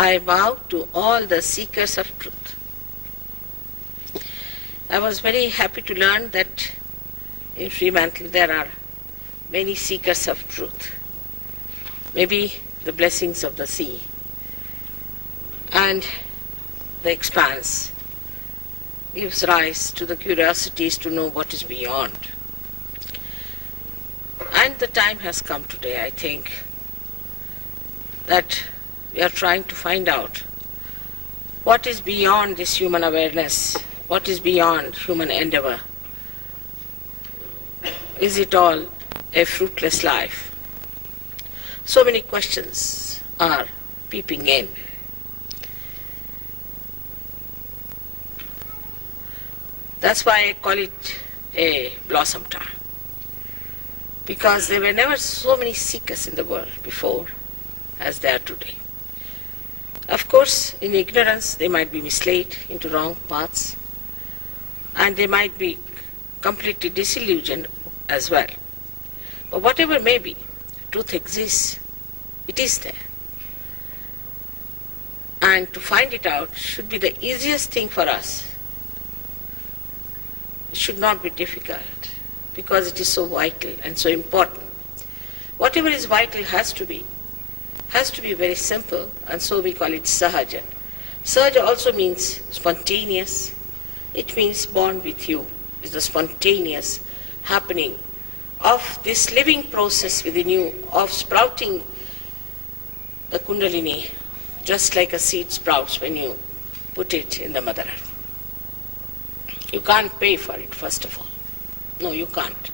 I bow to all the seekers of truth. I was very happy to learn that in Fremantle there are many seekers of truth. Maybe the blessings of the sea and the expanse gives rise to the curiosities to know what is beyond. And the time has come today, I think, that we are trying to find out what is beyond this human awareness, what is beyond human endeavor. Is it all a fruitless life? So many questions are peeping in. That's why I call it a blossom time, because there were never so many seekers in the world before as there are today. Of course, in ignorance they might be misled into wrong paths, and they might be completely disillusioned as well. But whatever may be, truth exists. It is there. And to find it out should be the easiest thing for us. It should not be difficult, because it is so vital and so important. Whatever is vital has to be very simple, and so we call it sahaja. Sahaja also means spontaneous. It means born with you. It's the spontaneous happening of this living process within you of sprouting the kundalini, just like a seed sprouts when you put it in the mother earth. You can't pay for it, first of all. No, you can't.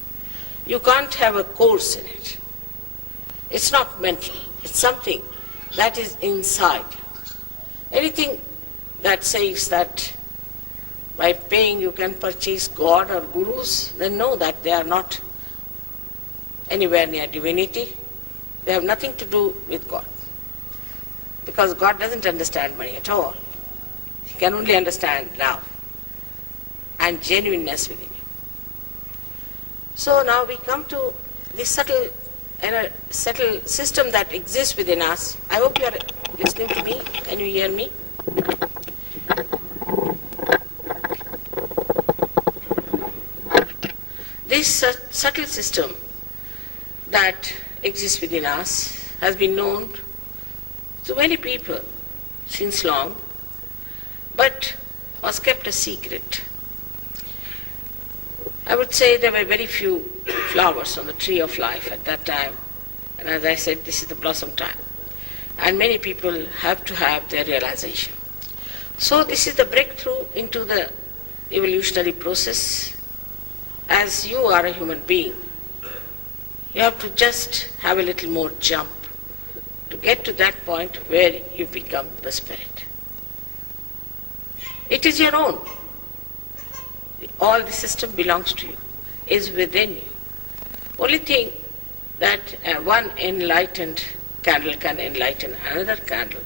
You can't have a course in it. It's not mental. It's something that is inside. Anything that says that by paying you can purchase God or gurus, then know that they are not anywhere near divinity. They have nothing to do with God. Because God doesn't understand money at all. He can only understand love and genuineness within you. So now we come to this subtle system that exists within us. I hope you are listening to me. Can you hear me? This subtle system that exists within us has been known to many people since long, but was kept a secret. I would say there were very few flowers on the tree of life at that time, and as I said, this is the blossom time, and many people have to have their realization. So this is the breakthrough into the evolutionary process. As you are a human being, you have to just have a little more jump to get to that point where you become the spirit. It is your own. All the system belongs to you, is within you. Only thing that one enlightened candle can enlighten another candle.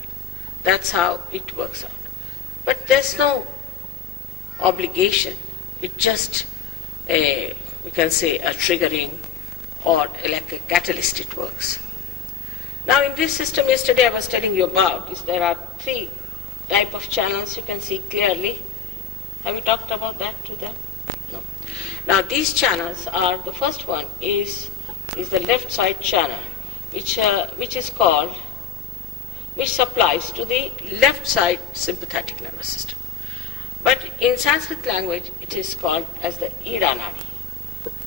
That's how it works out. But there's no obligation. It's just we can say a triggering or like a catalyst it works. Now in this system, yesterday I was telling you about, is there are 3 type of channels you can see clearly. Have you talked about that to them? No. Now these channels are, the first one is the left side channel, which supplies to the left side sympathetic nervous system. But in Sanskrit language it is called as the Ida Nadi.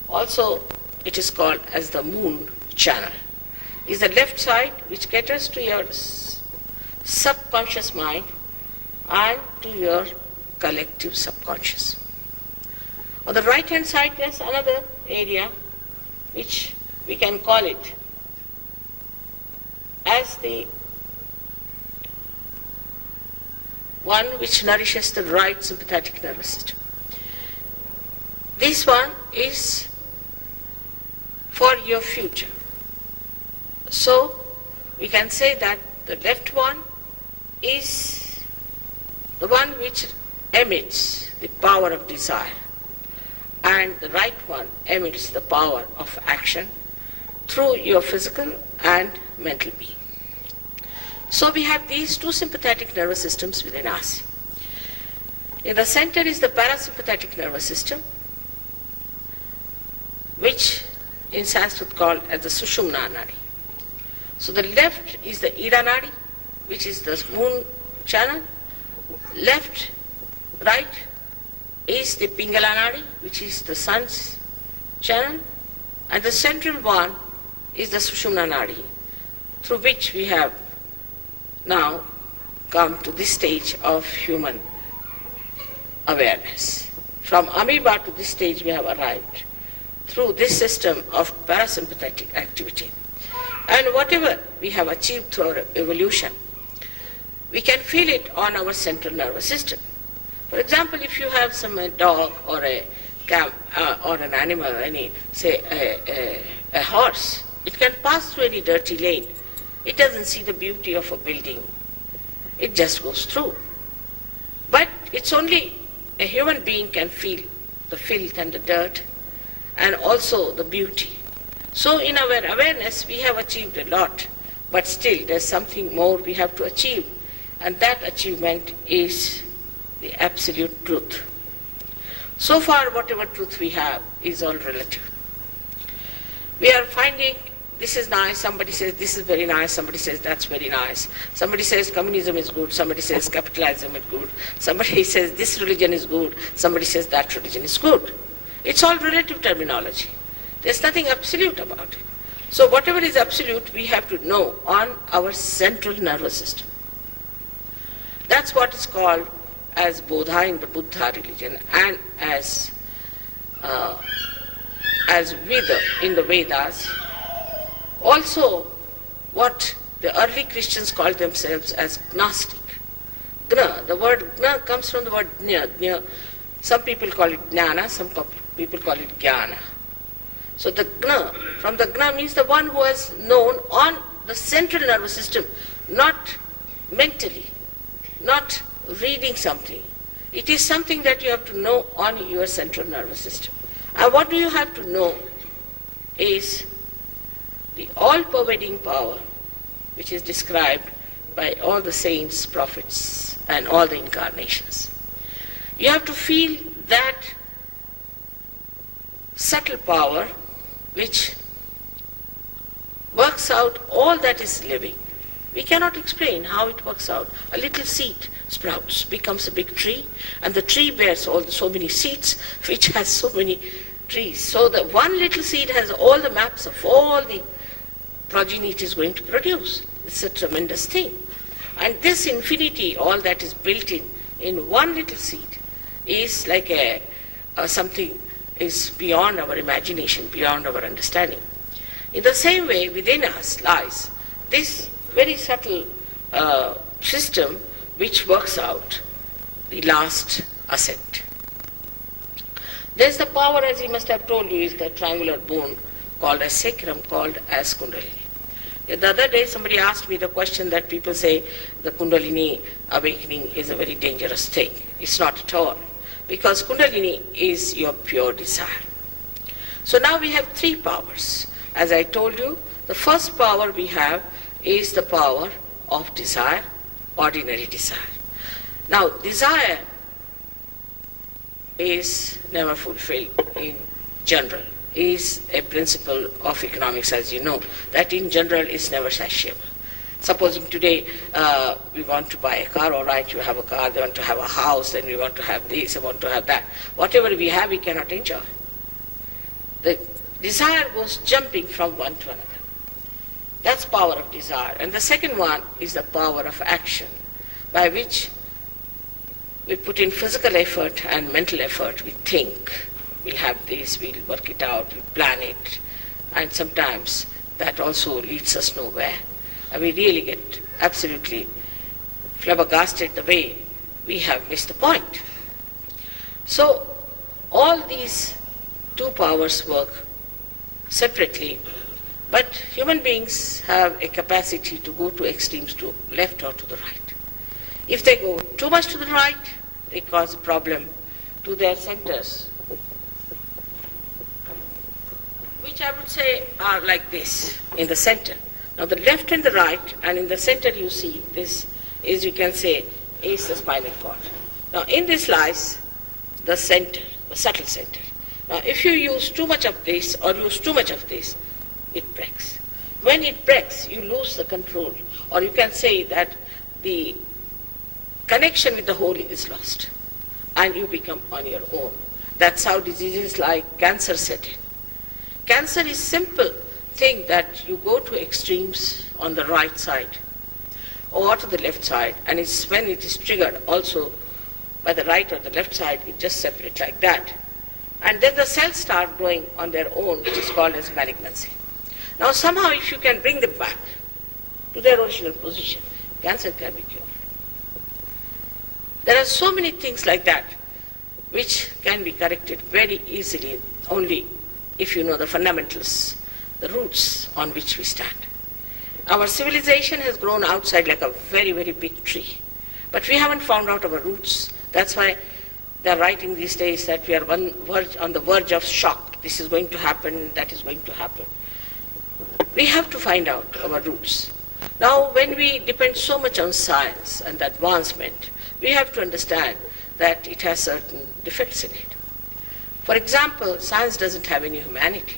Also it is called as the moon channel. Is the left side which caters to your subconscious mind and to your collective subconscious. On the right hand side there's another area which we can call it as the one which nourishes the right sympathetic nervous system. This one is for your future. So we can say that the left one is the one which emits the power of desire, and the right one emits the power of action through your physical and mental being. So we have these two sympathetic nervous systems within us. In the center is the parasympathetic nervous system, which in Sanskrit called as the Sushumna Nadi. So the left is the Ida Nadi, which is the moon channel. Left, right is the Pingala Nadi, which is the sun's channel. And the central one is the Sushumna Nadi, through which we have now come to this stage of human awareness. From amoeba to this stage we have arrived through this system of parasympathetic activity. And whatever we have achieved through our evolution, we can feel it on our central nervous system. For example, if you have some dog or a cat or an animal, a horse, it can pass through any dirty lane. It doesn't see the beauty of a building. It just goes through. But it's only a human being can feel the filth and the dirt and also the beauty. So in our awareness we have achieved a lot, but still there's something more we have to achieve, and that achievement is the absolute truth. So far whatever truth we have is all relative. We are finding this is nice, somebody says this is very nice, somebody says that's very nice. Somebody says communism is good, somebody says capitalism is good, somebody says this religion is good, somebody says that religion is good. It's all relative terminology. There's nothing absolute about it. So whatever is absolute we have to know on our central nervous system. That's what is called as Bodha in the Buddha religion, and as Veda in the Vedas. Also, what the early Christians called themselves as Gnostic. Gna, the word Gna comes from the word Gna. Gna. Some people call it Jnana, some people call it Jnana. So the Gna, from the Gna means the one who has known on the central nervous system, not mentally, not reading something. It is something that you have to know on your central nervous system. And what do you have to know is the all-pervading power which is described by all the saints, prophets, and all the incarnations. You have to feel that subtle power which works out all that is living. We cannot explain how it works out. A little seed sprouts, becomes a big tree, and the tree bears so many seeds, which has so many trees. So the one little seed has all the maps of all the progeny it is going to produce. It's a tremendous thing. And this infinity, all that is built in one little seed, is like something is beyond our imagination, beyond our understanding. In the same way, within us lies this very subtle system which works out the last ascent. There's the power, as he must have told you, is the triangular bone called as sacrum, called as Kundalini. The other day somebody asked me the question that people say the Kundalini awakening is a very dangerous thing. It's not at all, because Kundalini is your pure desire. So now we have three powers. As I told you, the first power we have is the power of desire, ordinary desire. Now, desire is never fulfilled in general, is a principle of economics, as you know, that in general is never satiable. Supposing today we want to buy a car, all right, you have a car, they want to have a house, and we want to have this, and want to have that. Whatever we have, we cannot enjoy. The desire goes jumping from one to another. That's power of desire. And the second one is the power of action, by which we put in physical effort and mental effort. We think, we'll have this, we'll work it out, we'll plan it. And sometimes that also leads us nowhere. And we really get absolutely flabbergasted the way we have missed the point. So all these two powers work separately, but human beings have a capacity to go to extremes, to left or to the right. If they go too much to the right, they cause a problem to their centers, which I would say are like this in the center. Now the left and the right, and in the center you see this is, you can say, is the spinal cord. Now in this lies the center, the subtle center. Now if you use too much of this or use too much of this, it breaks. When it breaks, you lose the control, or you can say that the connection with the whole is lost, and you become on your own. That's how diseases like cancer set in. Cancer is simple thing that you go to extremes on the right side or to the left side, and it's when it is triggered also by the right or the left side, it just separates like that. And then the cells start growing on their own, which is called as malignancy. Now somehow if you can bring them back to their original position, cancer can be cured. There are so many things like that which can be corrected very easily only if you know the fundamentals, the roots on which we stand. Our civilization has grown outside like a very, very big tree, but we haven't found out our roots. That's why they're writing these days that we are on the verge of shock. This is going to happen, that is going to happen. We have to find out our roots. Now, when we depend so much on science and advancement, we have to understand that it has certain defects in it. For example, science doesn't have any humanity.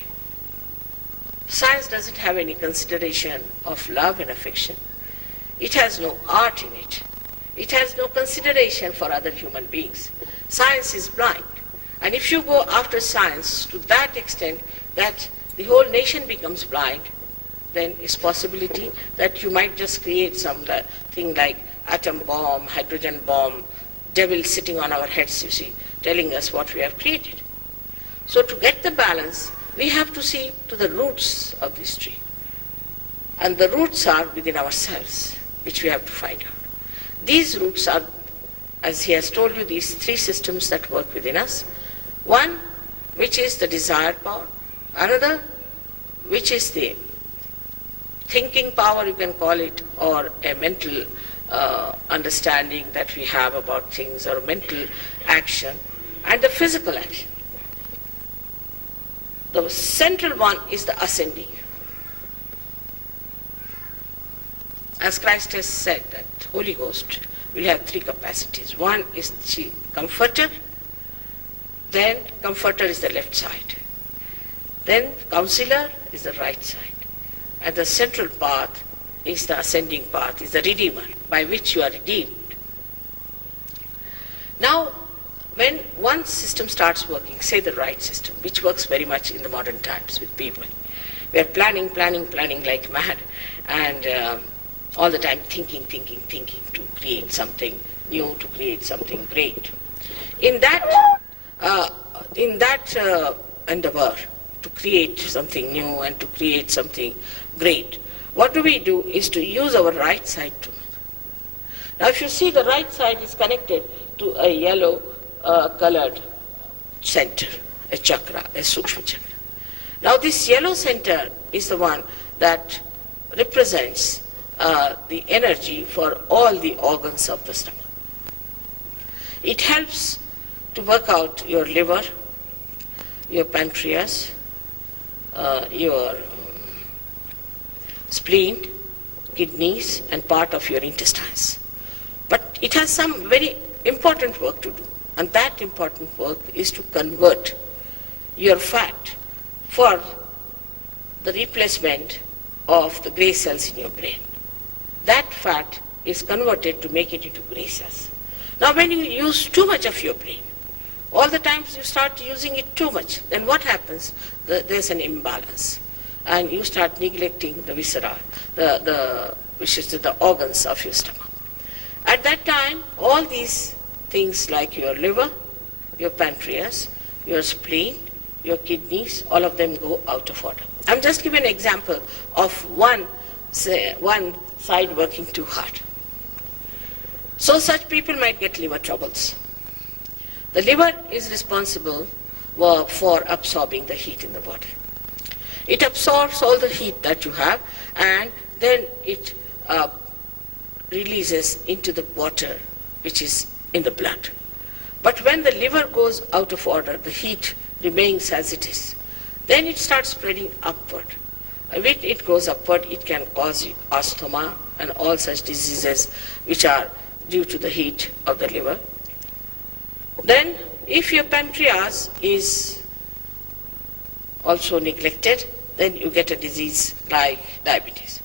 Science doesn't have any consideration of love and affection. It has no art in it. It has no consideration for other human beings. Science is blind. And if you go after science to that extent that the whole nation becomes blind, then it's possibility that you might just create some thing like atom bomb, hydrogen bomb, devil sitting on our heads, you see, telling us what we have created. So to get the balance, we have to see to the roots of this tree. And the roots are within ourselves, which we have to find out. These roots are, as he has told you, these three systems that work within us. One, which is the desire power. Another, which is the thinking power, you can call it, or a mental understanding that we have about things, or mental action, and the physical action. The central one is the ascending. As Christ has said that Holy Ghost will have three capacities. One is the comforter, then comforter is the left side, then counselor is the right side, and the central path is the ascending path, is the redeemer, by which you are redeemed. Now, when one system starts working, say the right system, which works very much in the modern times with people, we are planning like mad, and all the time thinking to create something new, to create something great. In that endeavor to create something new and to create something great, what do we do is to use our right side too. Now if you see, the right side is connected to a yellow colored center, a chakra, a sukshma chakra. Now this yellow center is the one that represents the energy for all the organs of the stomach. It helps to work out your liver, your pancreas, your spleen, kidneys, and part of your intestines. But it has some very important work to do, and that important work is to convert your fat for the replacement of the grey cells in your brain. That fat is converted to make it into grey cells. Now when you use too much of your brain, all the times you start using it too much, then what happens? There's an imbalance, and you start neglecting the viscera, which is the organs of your stomach. At that time, all these things like your liver, your pancreas, your spleen, your kidneys, all of them go out of order. I'm just giving an example of one side working too hard. So such people might get liver troubles. The liver is responsible for absorbing the heat in the body. It absorbs all the heat that you have, and then it releases into the water which is in the blood. But when the liver goes out of order, the heat remains as it is. Then it starts spreading upward. When it goes upward, it can cause asthma and all such diseases which are due to the heat of the liver. Then, if your pancreas is also neglected, then you get a disease like diabetes.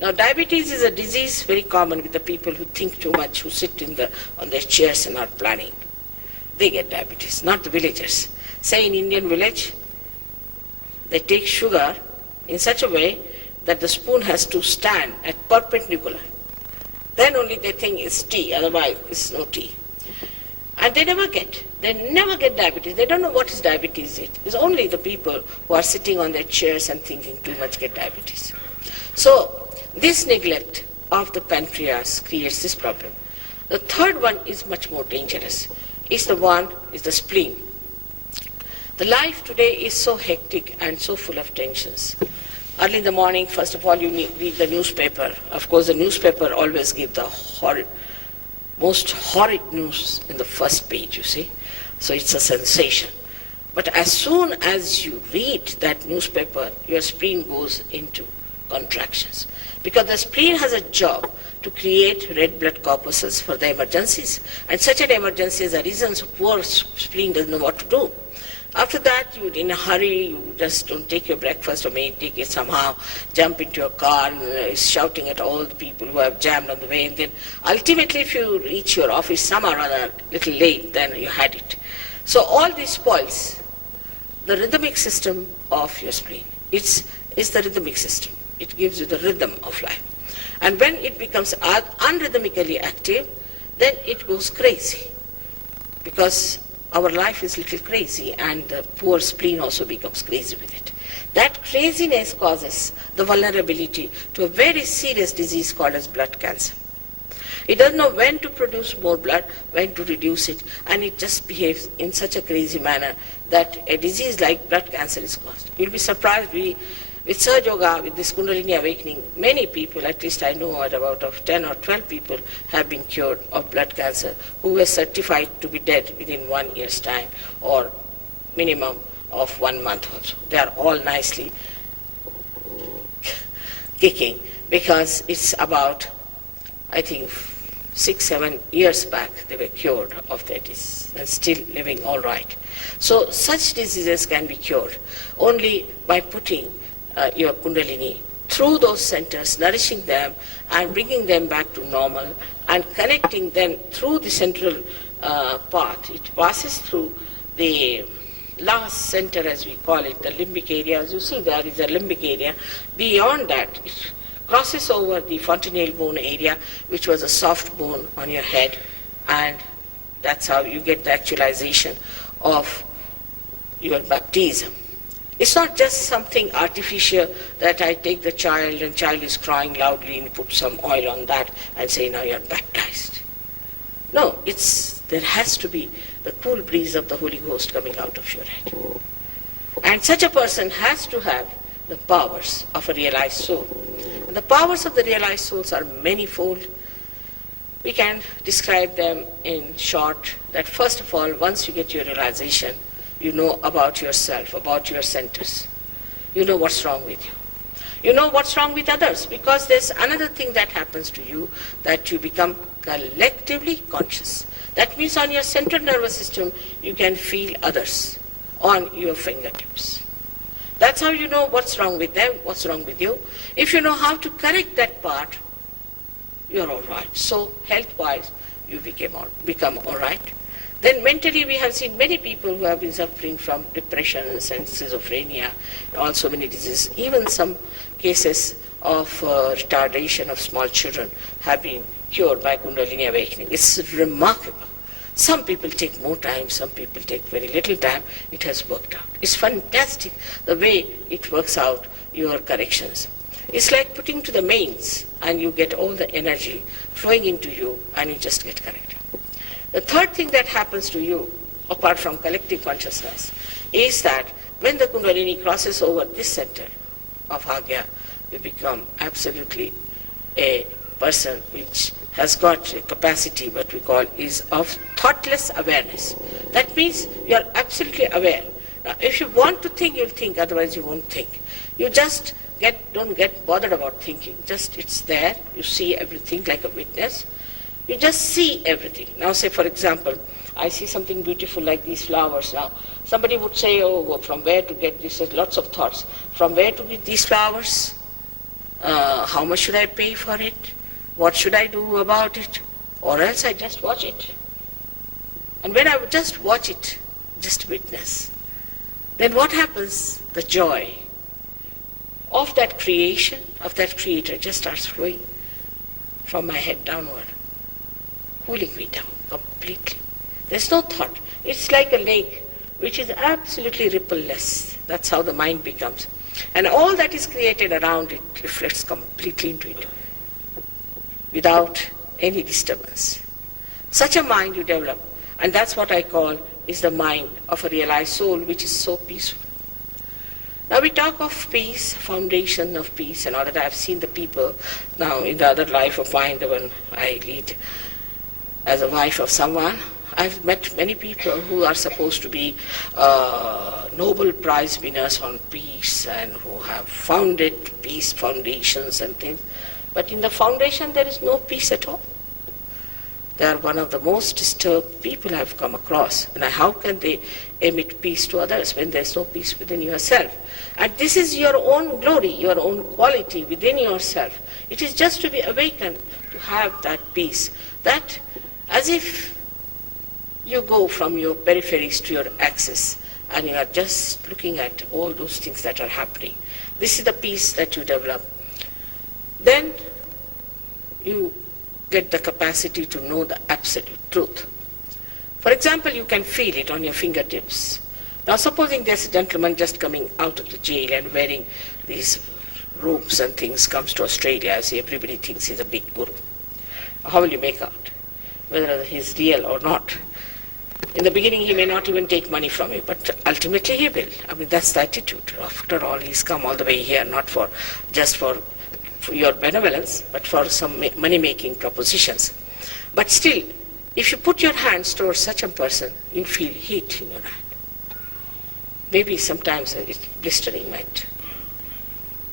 Now, diabetes is a disease very common with the people who think too much, who sit on their chairs and are planning. They get diabetes, not the villagers. Say in Indian village, they take sugar in such a way that the spoon has to stand at perpendicular. Then only they think it's tea, otherwise it's no tea. And they never get diabetes. They don't know what is diabetes is. It's only the people who are sitting on their chairs and thinking too much get diabetes. So this neglect of the pancreas creates this problem. The third one is much more dangerous. Is the spleen. The life today is so hectic and so full of tensions. Early in the morning, first of all, you read the newspaper. Of course, the newspaper always gives the most horrid news in the first page, you see. So it's a sensation. But as soon as you read that newspaper, your spleen goes into contractions. Because the spleen has a job to create red blood corpuscles for the emergencies. And such an emergency is a reason so poor spleen doesn't know what to do. After that, you're in a hurry, you just don't take your breakfast or may take it somehow, jump into your car, shouting at all the people who have jammed on the way, and then ultimately if you reach your office somehow or other a little late, then you had it. So all this spoils the rhythmic system of your spleen. It's the rhythmic system. It gives you the rhythm of life. And when it becomes unrhythmically active, then it goes crazy. Because our life is a little crazy and the poor spleen also becomes crazy with it. That craziness causes the vulnerability to a very serious disease called as blood cancer. It doesn't know when to produce more blood, when to reduce it, and it just behaves in such a crazy manner that a disease like blood cancer is caused. You'll be surprised, with Sahaja Yoga, with this Kundalini awakening, many people, at least I know about 10 or 12 people, have been cured of blood cancer who were certified to be dead within 1 year's time or minimum of 1 month also. They are all nicely kicking because it's about, I think, 6-7 years back they were cured of their disease and still living all right. So such diseases can be cured only by putting your Kundalini through those centers, nourishing them and bringing them back to normal and connecting them through the central path. It passes through the last center, as we call it, the limbic area. As you see, there is a limbic area. Beyond that, it crosses over the fontanelle bone area, which was a soft bone on your head, and that's how you get the actualization of your baptism. It's not just something artificial that I take the child and child is crying loudly and put some oil on that and say, now you're baptized. No, there has to be the cool breeze of the Holy Ghost coming out of your head. And such a person has to have the powers of a realized soul. And the powers of the realized souls are manifold. We can describe them in short, that first of all, once you get your realization, you know about yourself, about your centers. You know what's wrong with you. You know what's wrong with others, because there's another thing that happens to you, that you become collectively conscious. That means on your central nervous system, you can feel others on your fingertips. That's how you know what's wrong with them, what's wrong with you. If you know how to correct that part, you're all right. So health-wise, you become all right. Then mentally, we have seen many people who have been suffering from depressions and schizophrenia, also many diseases. Even some cases of retardation of small children have been cured by Kundalini awakening. It's remarkable. Some people take more time, some people take very little time. It has worked out. It's fantastic the way it works out your corrections. It's like putting to the mains and you get all the energy flowing into you and you just get corrected. The third thing that happens to you, apart from collective consciousness, is that when the Kundalini crosses over this center of Agya, you become absolutely a person which has got a capacity, what we call, is of thoughtless awareness. That means you are absolutely aware. Now, if you want to think, you'll think, otherwise you won't think. You just don't get bothered about thinking. Just it's there. You see everything like a witness. You just see everything. Now say, for example, I see something beautiful like these flowers now. Somebody would say, oh, from where to get this? There's lots of thoughts. From where to get these flowers? How much should I pay for it? What should I do about it? Or else I just watch it. And when I would just watch it, just witness, then what happens? The joy of that creation, of that creator just starts flowing from my head downward, cooling me down completely. There's no thought. It's like a lake which is absolutely rippleless. That's how the mind becomes. And all that is created around it reflects completely into it without any disturbance. Such a mind you develop, and that's what I call is the mind of a realized soul, which is so peaceful. Now we talk of peace, foundation of peace, and all that. I've seen the people now in the other life of mine, the one I lead as a wife of someone. I've met many people who are supposed to be Nobel Prize winners on peace and who have founded peace foundations and things. But in the foundation there is no peace at all. They are one of the most disturbed people I've come across. And how can they emit peace to others when there's no peace within yourself? And this is your own glory, your own quality within yourself. It is just to be awakened to have that peace. That as if you go from your peripheries to your axis and you are just looking at all those things that are happening. This is the peace that you develop. Then you get the capacity to know the absolute truth. For example, you can feel it on your fingertips. Now supposing there's a gentleman just coming out of the jail and wearing these robes and things, comes to Australia, I see everybody thinks he's a big guru. How will you make out whether he's real or not? In the beginning he may not even take money from you, but ultimately he will. I mean, that's the attitude. After all, he's come all the way here not just for your benevolence, but for some money-making propositions. But still, if you put your hands towards such a person, you feel heat in your hand. Maybe sometimes it's blistering might.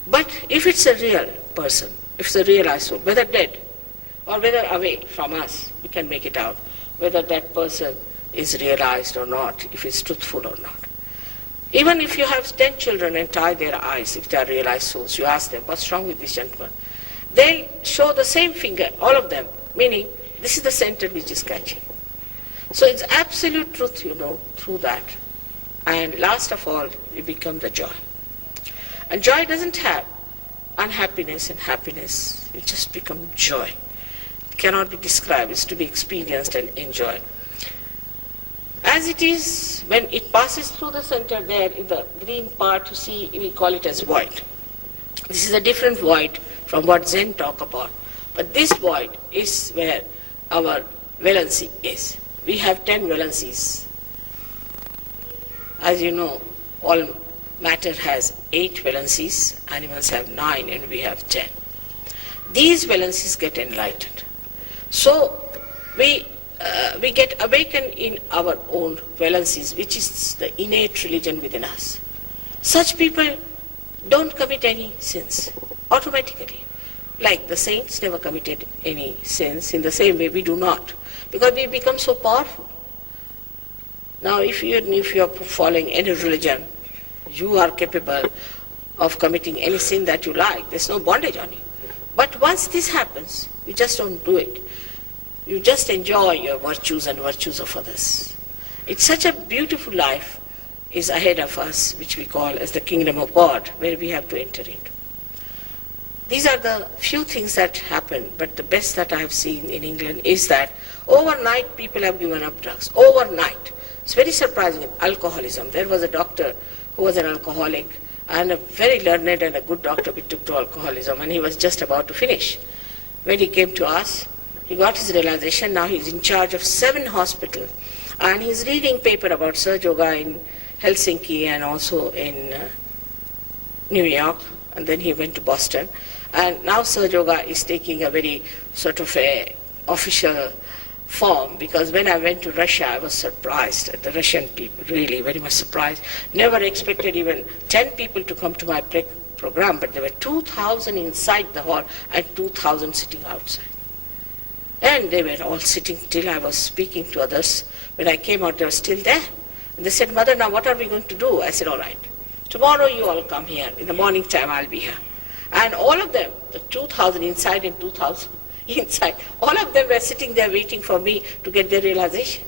But if it's a real person, if it's a realized soul, whether dead or whether away from us, we can make it out whether that person is realized or not, if it's truthful or not. Even if you have 10 children and tie their eyes, if they are realized souls, you ask them, what's wrong with this gentleman? They'll show the same finger, all of them, meaning this is the center which is catching. So it's absolute truth, through that. And last of all, you become the joy. And joy doesn't have unhappiness and happiness. It just becomes joy. It cannot be described. It's to be experienced and enjoyed. As it is, when it passes through the center there in the green part, you see, we call it as void. This is a different void from what Zen talk about. But this void is where our valency is. We have 10 valencies. As you know, all matter has 8 valencies, animals have 9, and we have 10. These valencies get enlightened. So we get awakened in our own valencies, which is the innate religion within us. Such people don't commit any sins automatically. Like the saints never committed any sins, in the same way we do not, because we become so powerful. Now if you are following any religion, you are capable of committing any sin that you like. There's no bondage on you. But once this happens, you just don't do it. You just enjoy your virtues and virtues of others. It's such a beautiful life is ahead of us, which we call as the kingdom of God, where we have to enter into. These are the few things that happen, but the best that I have seen in England is that overnight people have given up drugs. Overnight. It's very surprising. Alcoholism. There was a doctor who was an alcoholic, and a very learned and a good doctor we took to alcoholism, and he was just about to finish. When he came to us, he got his realization. Now he's in charge of 7 hospitals, and he's reading paper about Sahaja Yoga in Helsinki and also in New York, and then he went to Boston. And now Sahaja Yoga is taking a very sort of a official form, because when I went to Russia, I was surprised at the Russian people, really very much surprised. Never expected even 10 people to come to my program, but there were 2,000 inside the hall and 2,000 sitting outside. And they were all sitting till I was speaking to others. When I came out, they were still there. And they said, "Mother, now what are we going to do?" I said, "All right. Tomorrow you all come here. In the morning time I'll be here." And all of them, the 2,000 inside and 2,000 inside, all of them were sitting there waiting for me to get their realization.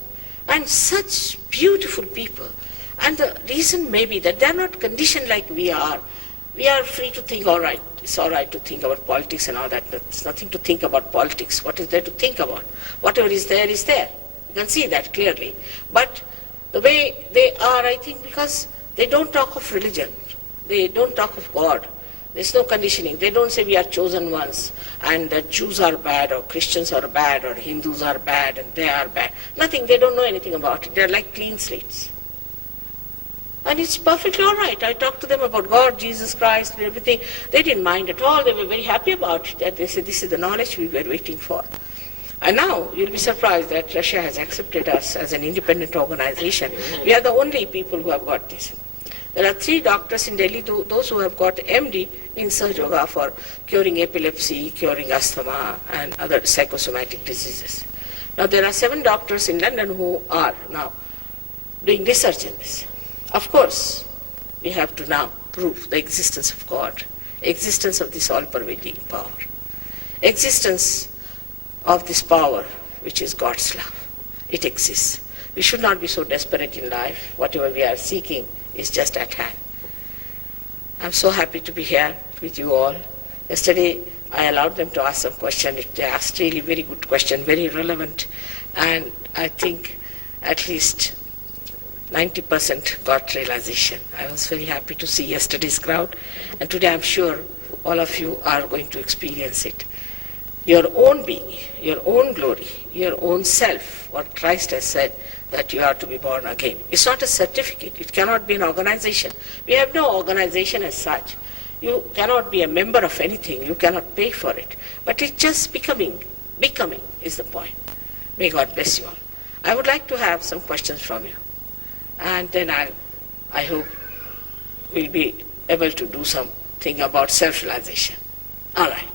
And such beautiful people. And the reason may be that they're not conditioned like we are. We are free to think, all right, it's all right to think about politics and all that. There's nothing to think about politics. What is there to think about? Whatever is there is there. You can see that clearly. But the way they are, I think, because they don't talk of religion. They don't talk of God. There's no conditioning. They don't say we are chosen ones and that Jews are bad or Christians are bad or Hindus are bad and they are bad. Nothing. They don't know anything about it. They're like clean slates. And it's perfectly all right. I talked to them about God, Jesus Christ and everything. They didn't mind at all. They were very happy about it. They said, this is the knowledge we were waiting for. And now you'll be surprised that Russia has accepted us as an independent organization. We are the only people who have got this. There are 3 doctors in Delhi, those who have got MD in Sahaja Yoga for curing epilepsy, curing asthma and other psychosomatic diseases. Now there are 7 doctors in London who are now doing research in this. Of course, we have to now prove the existence of God, existence of this all-pervading power, existence of this power which is God's love. It exists. We should not be so desperate in life. Whatever we are seeking is just at hand. I'm so happy to be here with you all. Yesterday, I allowed them to ask some questions. They asked really very good question, very relevant, and I think at least 90% got realization. I was very happy to see yesterday's crowd, and today I'm sure all of you are going to experience it. Your own being, your own glory, your own self, what Christ has said, that you are to be born again. It's not a certificate. It cannot be an organization. We have no organization as such. You cannot be a member of anything. You cannot pay for it. But it's just becoming. Becoming is the point. May God bless you all. I would like to have some questions from you. And then I hope we'll be able to do something about self-realization. All right.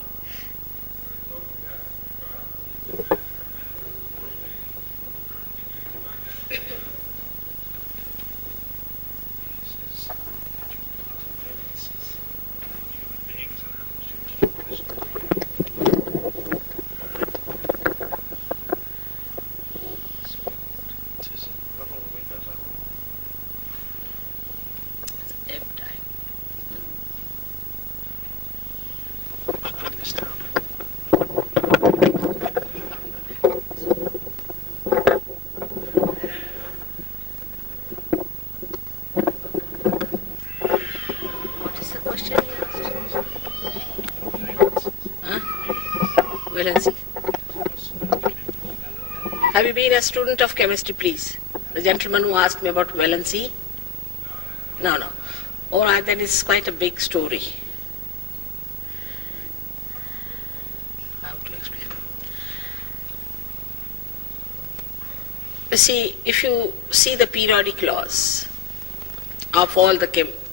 Valency. Have you been a student of chemistry, please? The gentleman who asked me about valency? No. All right, that is quite a big story. How to explain? You see, if you see the periodic laws of all the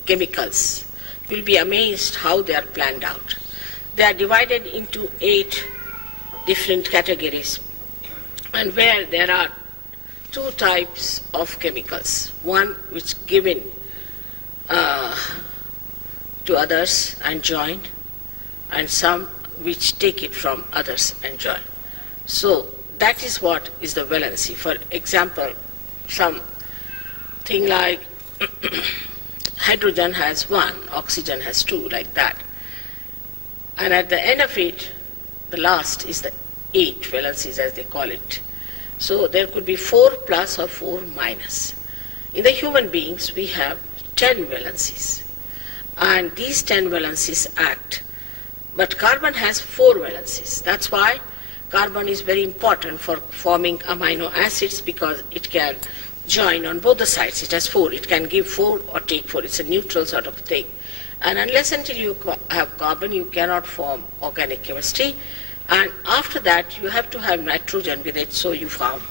chemicals, you'll be amazed how they are planned out. They are divided into 8 different categories, and where there are 2 types of chemicals, one which given to others and joined, and some which take it from others and join. So that is what is the valency. For example, something like hydrogen has 1, oxygen has 2, like that. And at the end of it, the last is the 8 valencies, as they call it. So there could be 4 plus or 4 minus. In the human beings, we have 10 valencies. And these 10 valencies act. But carbon has 4 valencies. That's why carbon is very important for forming amino acids, because it can join on both the sides. It has 4. It can give 4 or take 4. It's a neutral sort of thing. And unless until you have carbon, you cannot form organic chemistry. And after that, you have to have nitrogen with it, so you form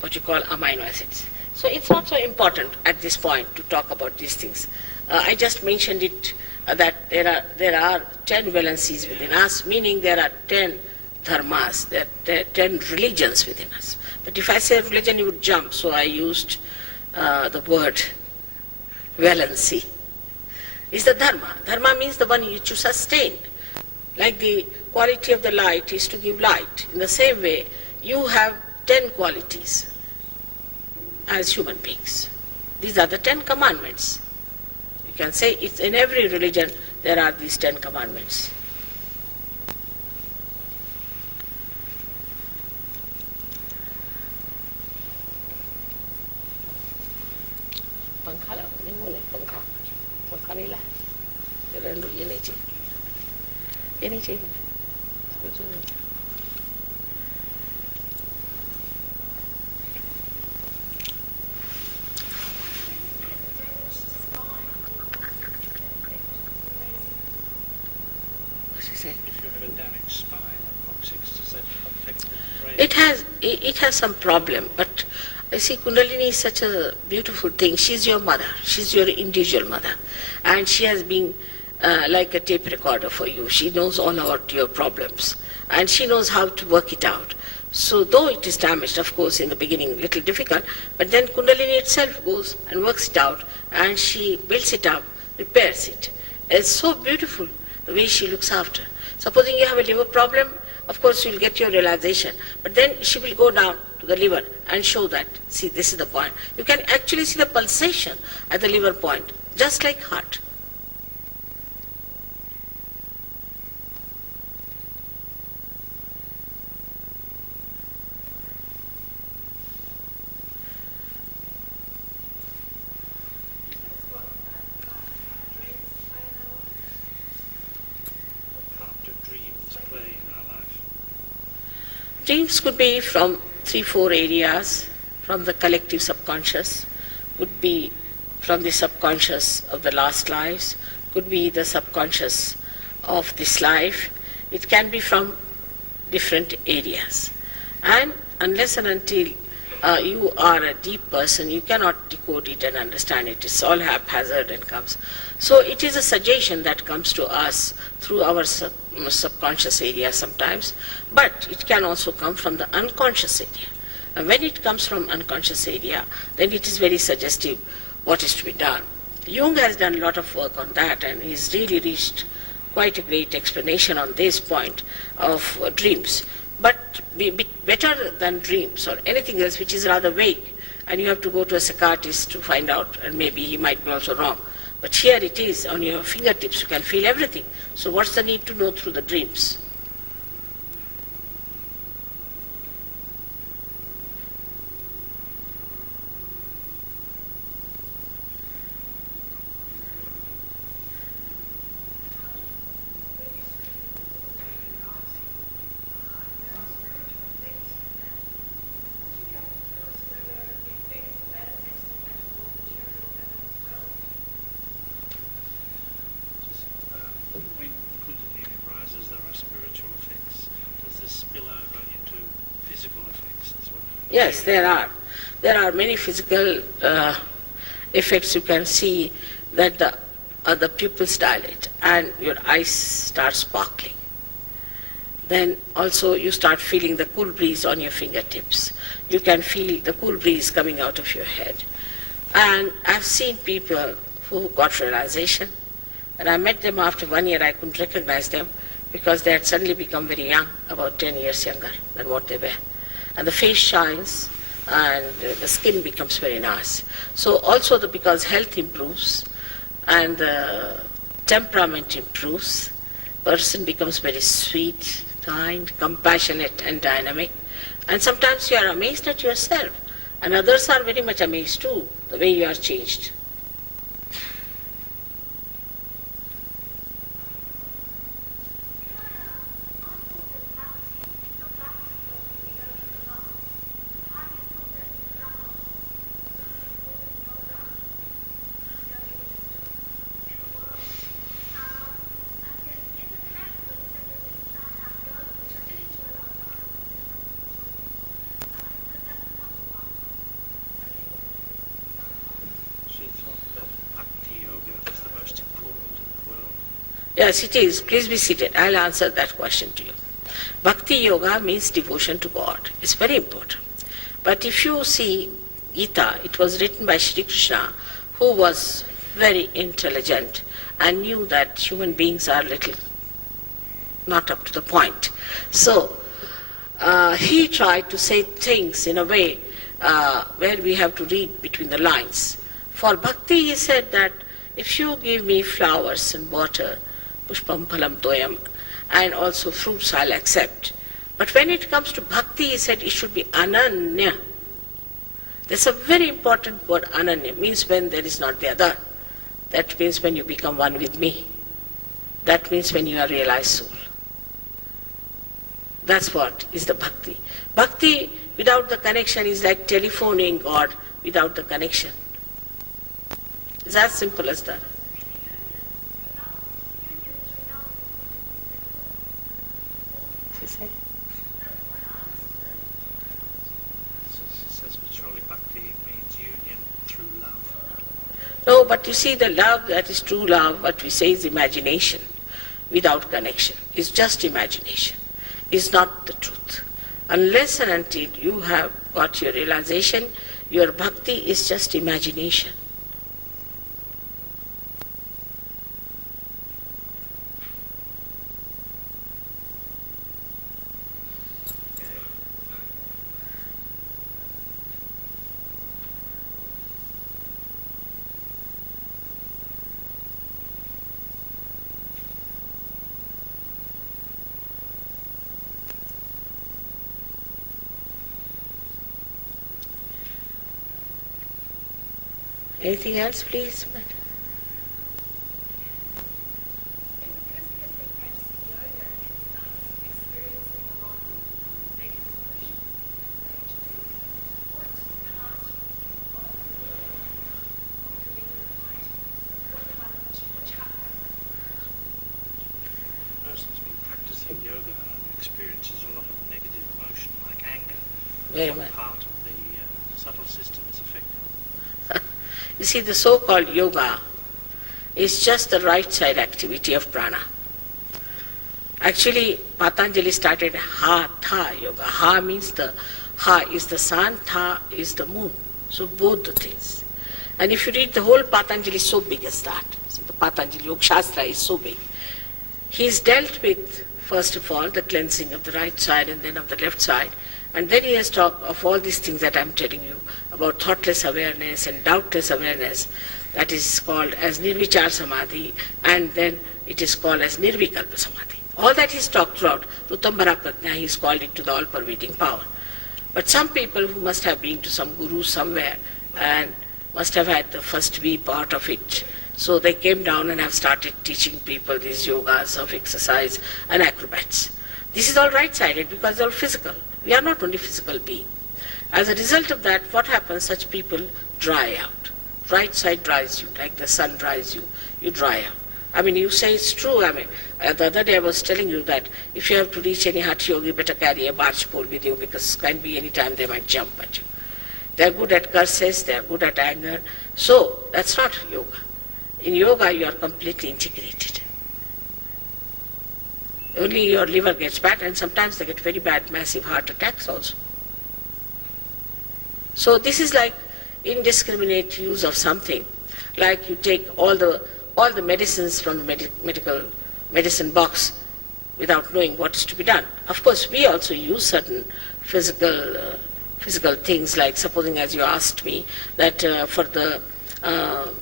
what you call amino acids. So it's not so important at this point to talk about these things. I just mentioned it that there are 10 valencies within us, meaning there are 10 dharmas, there are 10 religions within us. But if I say religion, you would jump, so I used the word valency. Is the dharma. Dharma means the one which you sustain. Like the quality of the light is to give light. In the same way, you have 10 qualities as human beings. These are the 10 commandments. You can say it's in every religion there are these 10 commandments. पंखा लगा नहीं वो नहीं पंखा नहीं ला रेंडो ये नहीं चाहिए मुझे It has some problem, but I see Kundalini is such a beautiful thing. She's your mother, she's your individual mother, and she has been like a tape recorder for you. She knows all about your problems, and she knows how to work it out. So though it is damaged, of course, in the beginning, a little difficult, but then Kundalini itself goes and works it out, and she builds it up, repairs it. It's so beautiful the way she looks after. Supposing you have a liver problem, of course you'll get your realization, but then she will go down to the liver and show that, see, this is the point. You can actually see the pulsation at the liver point, just like heart. Dreams could be from 3-4 areas, from the collective subconscious, could be from the subconscious of the last lives, could be the subconscious of this life. It can be from different areas. And unless and until you are a deep person, you cannot decode it and understand it. It's all haphazard and comes. So it is a suggestion that comes to us through our subconscious area sometimes, but it can also come from the unconscious area. And when it comes from unconscious area, then it is very suggestive what is to be done. Jung has done a lot of work on that, and he's really reached quite a great explanation on this point of dreams. But better than dreams or anything else which is rather vague, and you have to go to a psychiatrist to find out, and maybe he might be also wrong. But here it is on your fingertips, you can feel everything. So what's the need to know through the dreams? Yes, there are. There are many physical effects. You can see that the pupils dilate and your eyes start sparkling. Then also you start feeling the cool breeze on your fingertips. You can feel the cool breeze coming out of your head. And I've seen people who got realization, and I met them after 1 year. I couldn't recognize them because they had suddenly become very young, about 10 years younger than what they were. And the face shines and the skin becomes very nice. So also because health improves and the temperament improves, person becomes very sweet, kind, compassionate and dynamic. And sometimes you are amazed at yourself, and others are very much amazed too, the way you are changed. Yes, it is. Please be seated. I'll answer that question to you. Bhakti yoga means devotion to God. It's very important. But if you see Gita, it was written by Sri Krishna, who was very intelligent and knew that human beings are little not up to the point. So he tried to say things in a way where we have to read between the lines. For bhakti, he said that if you give me flowers and water, pushpam phalam toyam, and also fruits I'll accept. But when it comes to bhakti, he said it should be ananya. There's a very important word, ananya, means when there is not the other. That means when you become one with me. That means when you are realized soul. That's what is the bhakti. Bhakti without the connection is like telephoning God without the connection. It's as simple as that. Surely bhakti means union through love. No, but you see, the love that is true love, what we say is imagination without connection. It's just imagination. It's not the truth. Unless and until you have got your realization, your bhakti is just imagination. Anything else, please? Person's been practicing yoga and experiences a lot of negative emotion like anger. Very What much. part of the subtle system is affected? You see, the so-called yoga is just the right side activity of prana. Actually, Patanjali started Ha-Tha yoga. Ha means Ha is the sun, Tha is the moon. So both the things. And if you read the whole Patanjali, is so big as that. So the Patanjali Yoga Shastra is so big. He's dealt with, first of all, the cleansing of the right side and then of the left side. And then he has talked of all these things that I'm telling you about thoughtless awareness and doubtless awareness. That is called as Nirvichar Samadhi, and then it is called as Nirvikalpa Samadhi. All that he's talked throughout, Rutambara Pratna, he's called it to the all-pervading power. But some people who must have been to some guru somewhere and must have had the first V part of it, so they came down and have started teaching people these yogas of exercise and acrobats. This is all right-sided because it's all physical. We are not only physical beings. As a result of that, what happens? Such people dry out. Right side dries you, like the sun dries you. You dry out. I mean, you say it's true. I mean, the other day I was telling you that if you have to reach any hut yogi, you better carry a barge pole with you because can be any time they might jump at you. They are good at curses, they are good at anger. So, that's not yoga. In yoga, you are completely integrated. Only your liver gets bad, and sometimes they get very bad, massive heart attacks also. So this is like indiscriminate use of something, like you take all the medicines from the medical medicine box without knowing what is to be done. Of course, we also use certain physical things, like supposing, as you asked me, that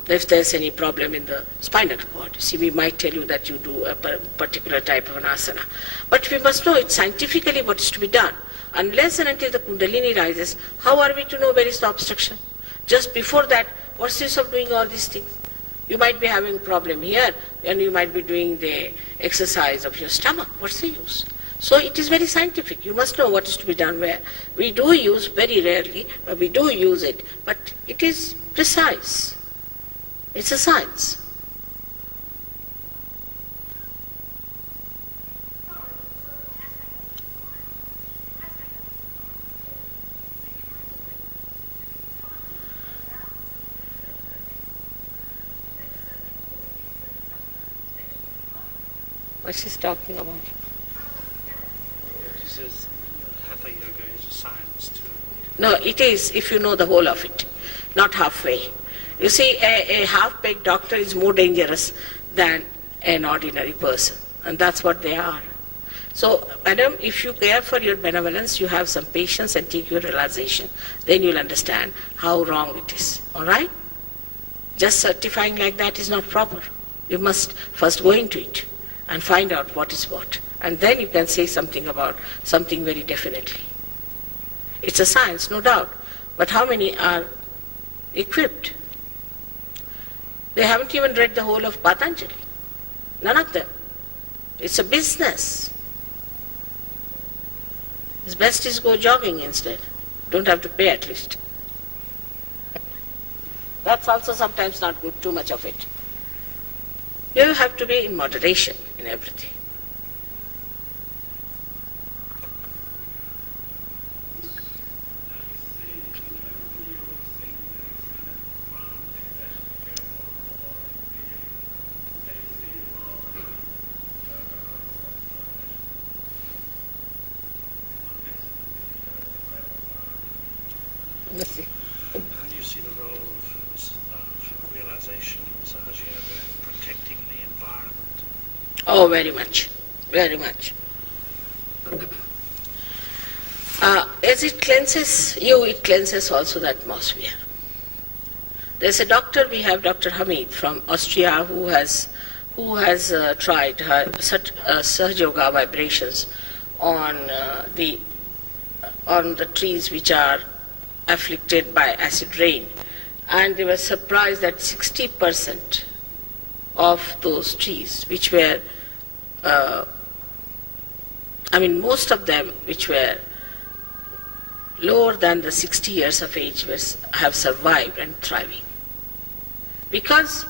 if there's any problem in the spinal cord, you see, we might tell you that you do a particular type of an asana. But we must know it scientifically what is to be done. Unless and until the Kundalini rises, how are we to know where is the obstruction? Just before that, what's the use of doing all these things? You might be having a problem here, and you might be doing the exercise of your stomach. What's the use? So it is very scientific. You must know what is to be done where. We do use, very rarely, but we do use it. But it is precise. It's a science. what she's talking about. She says Hatha Yoga is a science too. No, it is if you know the whole of it, not halfway. You see, a half-baked doctor is more dangerous than an ordinary person, and that's what they are. So, madam, if you care for your benevolence, you have some patience and take your realization, then you'll understand how wrong it is. All right? Just certifying like that is not proper. You must first go into it and find out what is what, and then you can say something about something very definitely. It's a science, no doubt, but how many are equipped? They haven't even read the whole of Patanjali. None of them. It's a business. It's best is go jogging instead. Don't have to pay at least. That's also sometimes not good, too much of it. You have to be in moderation in everything. Let's see. How do you see the role of realization in Sahaja Yoga in protecting the environment? Oh, very much, very much. As it cleanses you, it cleanses also the atmosphere. There's a doctor, we have Dr. Hamid from Austria who has tried Sahaja Yoga vibrations on the trees which are afflicted by acid rain, and they were surprised that 60% of those trees which were, most of them which were lower than the 60 years of age have survived and thriving. Because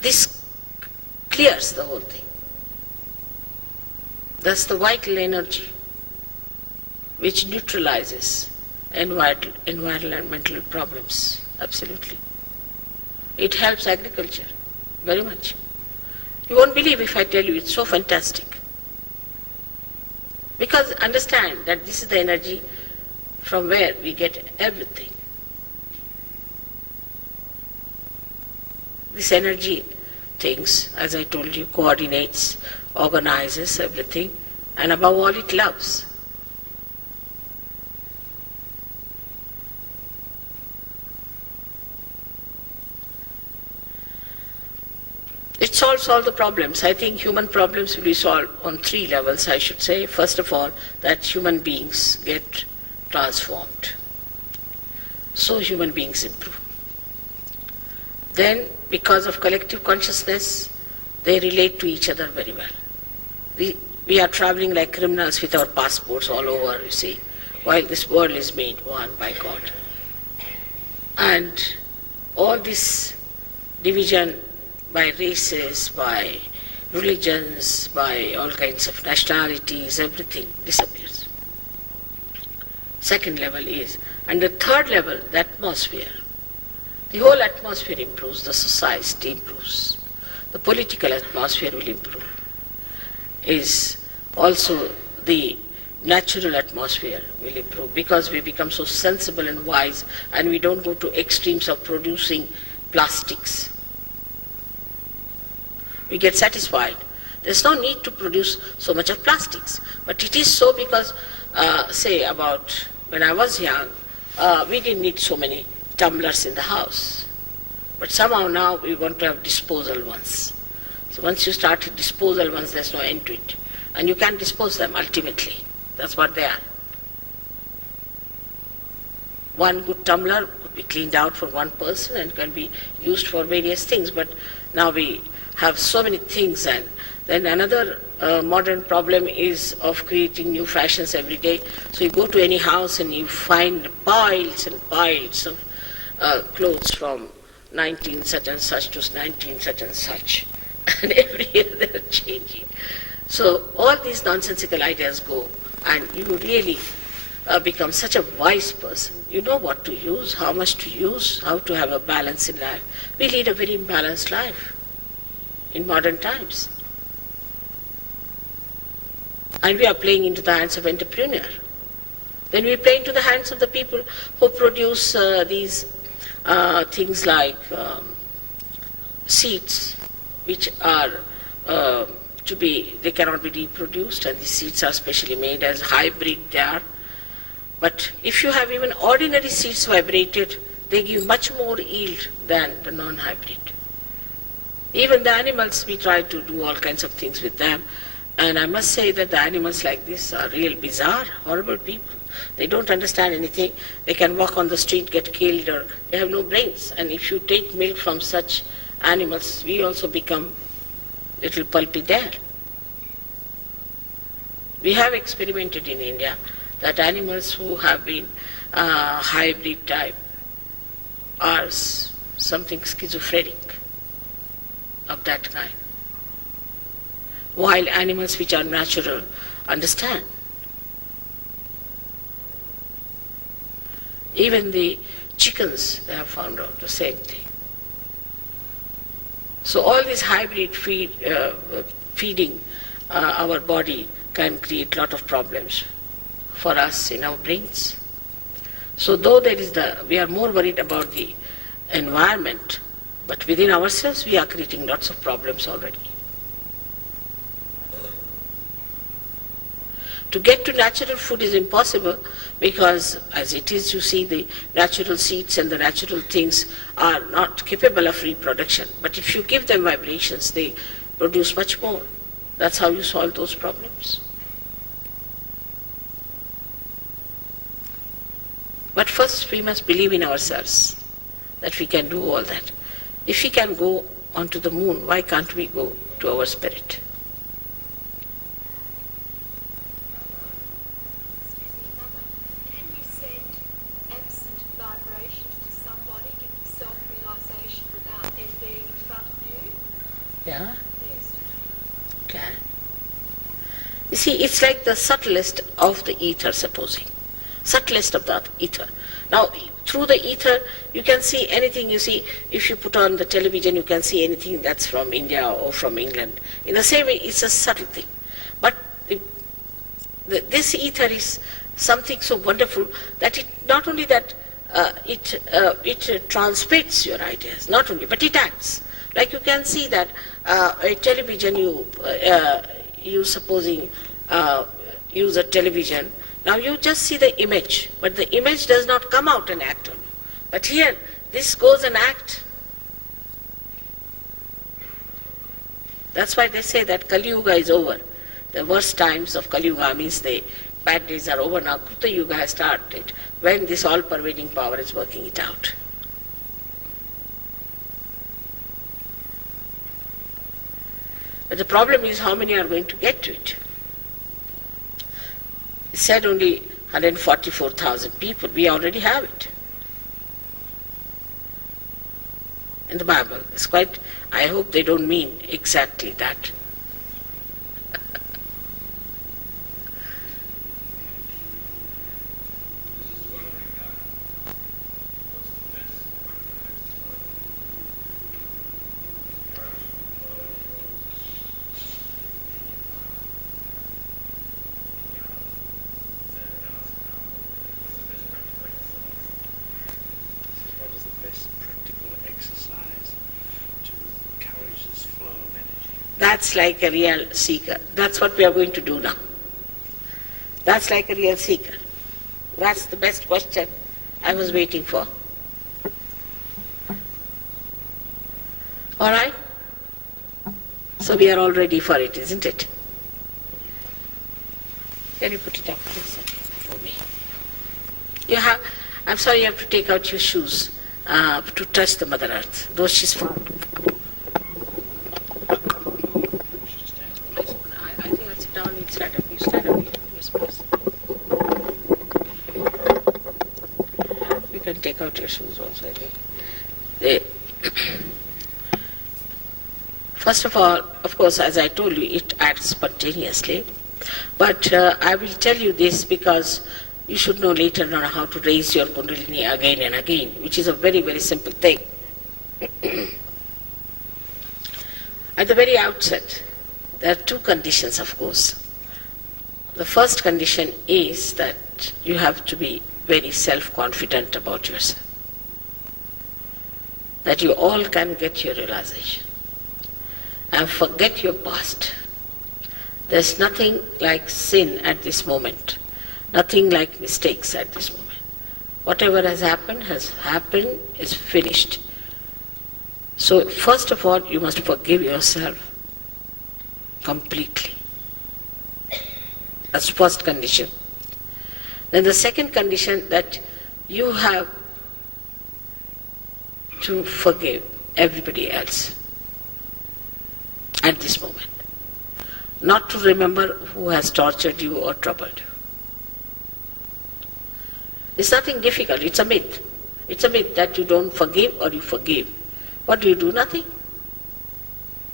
this clears the whole thing. That's the vital energy which neutralizes environmental problems, absolutely. It helps agriculture very much. You won't believe if I tell you it's so fantastic. Because understand that this is the energy from where we get everything. This energy thinks, as I told you, coordinates, organizes everything, and above all it loves. It solves all the problems. I think human problems will be solved on 3 levels, I should say. First of all, that human beings get transformed. So human beings improve. Then, because of collective consciousness, they relate to each other very well. We are traveling like criminals with our passports all over, you see, while this world is made one by God. And all this division by races, by religions, by all kinds of nationalities, everything disappears. Second level is, and the third level, the atmosphere. The whole atmosphere improves, the society improves, the political atmosphere will improve. Is also the natural atmosphere will improve because we become so sensible and wise and we don't go to extremes of producing plastics. We get satisfied. There's no need to produce so much of plastics. But it is so because, say about when I was young, we didn't need so many tumblers in the house. But somehow now we want to have disposal ones. So once you start with disposal ones, there's no end to it. And you can dispose them ultimately. That's what they are. One good tumbler could be cleaned out for one person and can be used for various things. But now we have so many things, and then another modern problem is of creating new fashions every day. So you go to any house and you find piles and piles of clothes from 19 such and such to 19 such and such. And every year they're changing. So all these nonsensical ideas go, and you really become such a wise person. You know what to use, how much to use, how to have a balance in life. We lead a very imbalanced life in modern times. and we are playing into the hands of entrepreneur. Then we play into the hands of the people who produce these things like seeds, which are they cannot be reproduced, and these seeds are specially made as hybrid they are. But if you have even ordinary seeds vibrated, they give much more yield than the non-hybrid. Even the animals, we try to do all kinds of things with them, and I must say that the animals like this are real bizarre, horrible people. They don't understand anything. They can walk on the street, get killed, or they have no brains. And if you take milk from such animals, we also become little pulpy there. We have experimented in India that animals who have been hybrid type are something schizophrenic of that kind, while animals which are natural understand. Even the chickens, they have found out the same thing. So all this hybrid feeding our body can create a lot of problems for us in our brains. So though we are more worried about the environment, but within ourselves we are creating lots of problems already. To get to natural food is impossible because as it is, you see, the natural seeds and the natural things are not capable of reproduction. But if you give them vibrations, they produce much more. That's how you solve those problems. But first we must believe in ourselves that we can do all that. If we can go onto the moon, why can't we go to our spirit? Yeah? Yes. Okay. You see, it's like the subtlest of the ether, supposing. Subtlest of that ether. Now, through the ether, you can see anything. You see, if you put on the television, you can see anything that's from India or from England. In the same way, it's a subtle thing. But this ether is something so wonderful that it not only that it transmits your ideas, not only, but it acts. Like you can see that a television, you supposing use a television. Now you just see the image, but the image does not come out and act on you. But here, this goes and acts. That's why they say that Kali Yuga is over. The worst times of Kali Yuga means the bad days are over now. Kruta Yuga has started when this all-pervading power is working it out. But the problem is how many are going to get to it. It said only 144,000 people. We already have it. In the Bible. It's quite, I hope they don't mean exactly that. That's like a real seeker. That's what we are going to do now. That's like a real seeker. That's the best question I was waiting for. All right? So we are all ready for it, isn't it? Can you put it up, please, for me? I'm sorry, you have to take out your shoes to touch the Mother Earth, though she's found. I think I'll sit down and stand up. You stand up. Yes, please. You can take out your shoes also, I think. First of all, of course, as I told you, it acts spontaneously. But I will tell you this because you should know later on how to raise your Kundalini again and again, which is a very, very simple thing. At the very outset, there are two conditions, of course. The first condition is that you have to be very self-confident about yourself, that you all can get your realization and forget your past. There's nothing like sin at this moment, nothing like mistakes at this moment. Whatever has happened, is finished. So first of all, you must forgive yourself completely. That's the first condition. Then the second condition, that you have to forgive everybody else at this moment. Not to remember who has tortured you or troubled you. It's nothing difficult, it's a myth. It's a myth that you don't forgive or you forgive. What do you do? Nothing.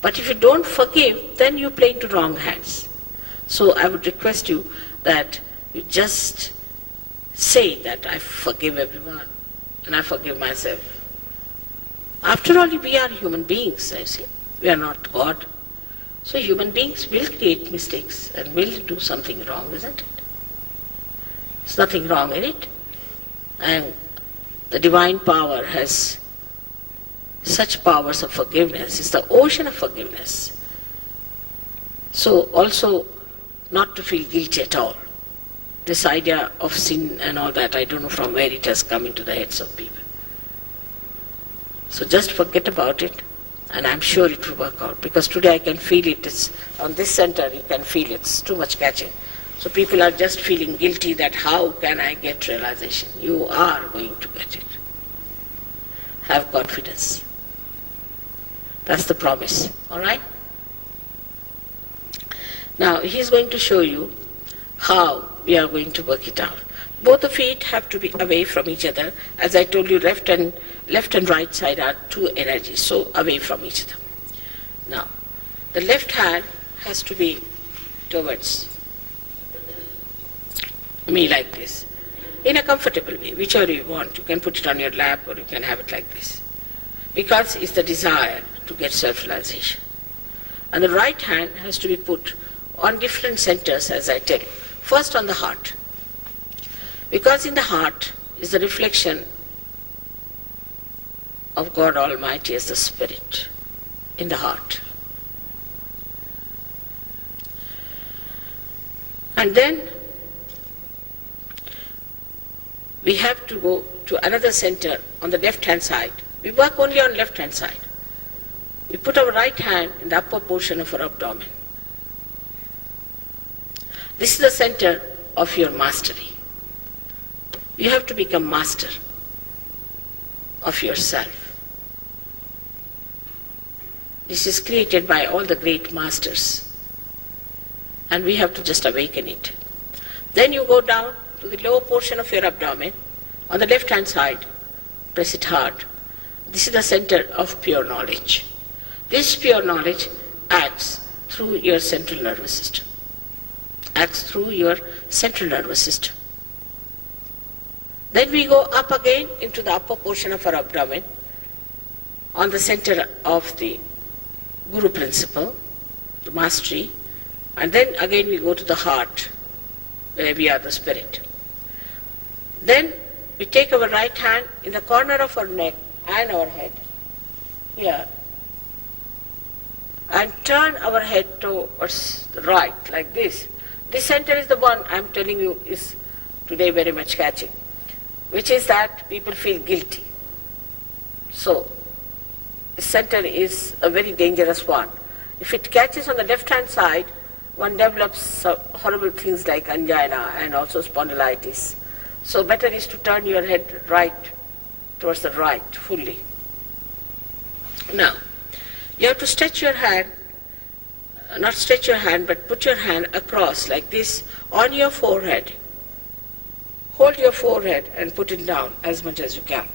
But if you don't forgive, then you play into wrong hands. So I would request you that you just say that I forgive everyone and I forgive myself. After all, we are human beings, I see. We are not God. So human beings will create mistakes and will do something wrong, isn't it? There's nothing wrong in it. And the divine power has such powers of forgiveness. It's the ocean of forgiveness. So also not to feel guilty at all. This idea of sin and all that, I don't know from where it has come into the heads of people. So just forget about it, and I'm sure it will work out, because today I can feel it. It's on this center, you can feel it's too much catching. So people are just feeling guilty that how can I get realization? You are going to get it. Have confidence. That's the promise. All right? Now he's going to show you how we are going to work it out. Both the feet have to be away from each other. As I told you, left and right side are two energies, so away from each other. Now, the left hand has to be towards me like this, in a comfortable way, whichever you want. You can put it on your lap or you can have it like this, because it's the desire to get self-realization. And the right hand has to be put on different centers, as I tell you. First on the heart, because in the heart is the reflection of God Almighty as the Spirit in the heart. And then we have to go to another center on the left hand side. We work only on left hand side. We put our right hand in the upper portion of our abdomen. This is the center of your mastery. You have to become master of yourself. This is created by all the great masters, and we have to just awaken it. Then you go down to the lower portion of your abdomen on the left hand side. Press it hard. This is the center of pure knowledge. This pure knowledge acts through your central nervous system. Then we go up again into the upper portion of our abdomen on the center of the Guru principle, the mastery, and then again we go to the heart where we are the spirit. Then we take our right hand in the corner of our neck and our head here and turn our head towards the right like this. This center is the one I'm telling you is today very much catching, which is that people feel guilty. So this center is a very dangerous one. If it catches on the left hand side, one develops horrible things like angina and also spondylitis. So better is to turn your head right towards the right fully. Now, you have to stretch your hand, not stretch your hand, but put your hand across like this on your forehead. Hold your forehead and put it down as much as you can.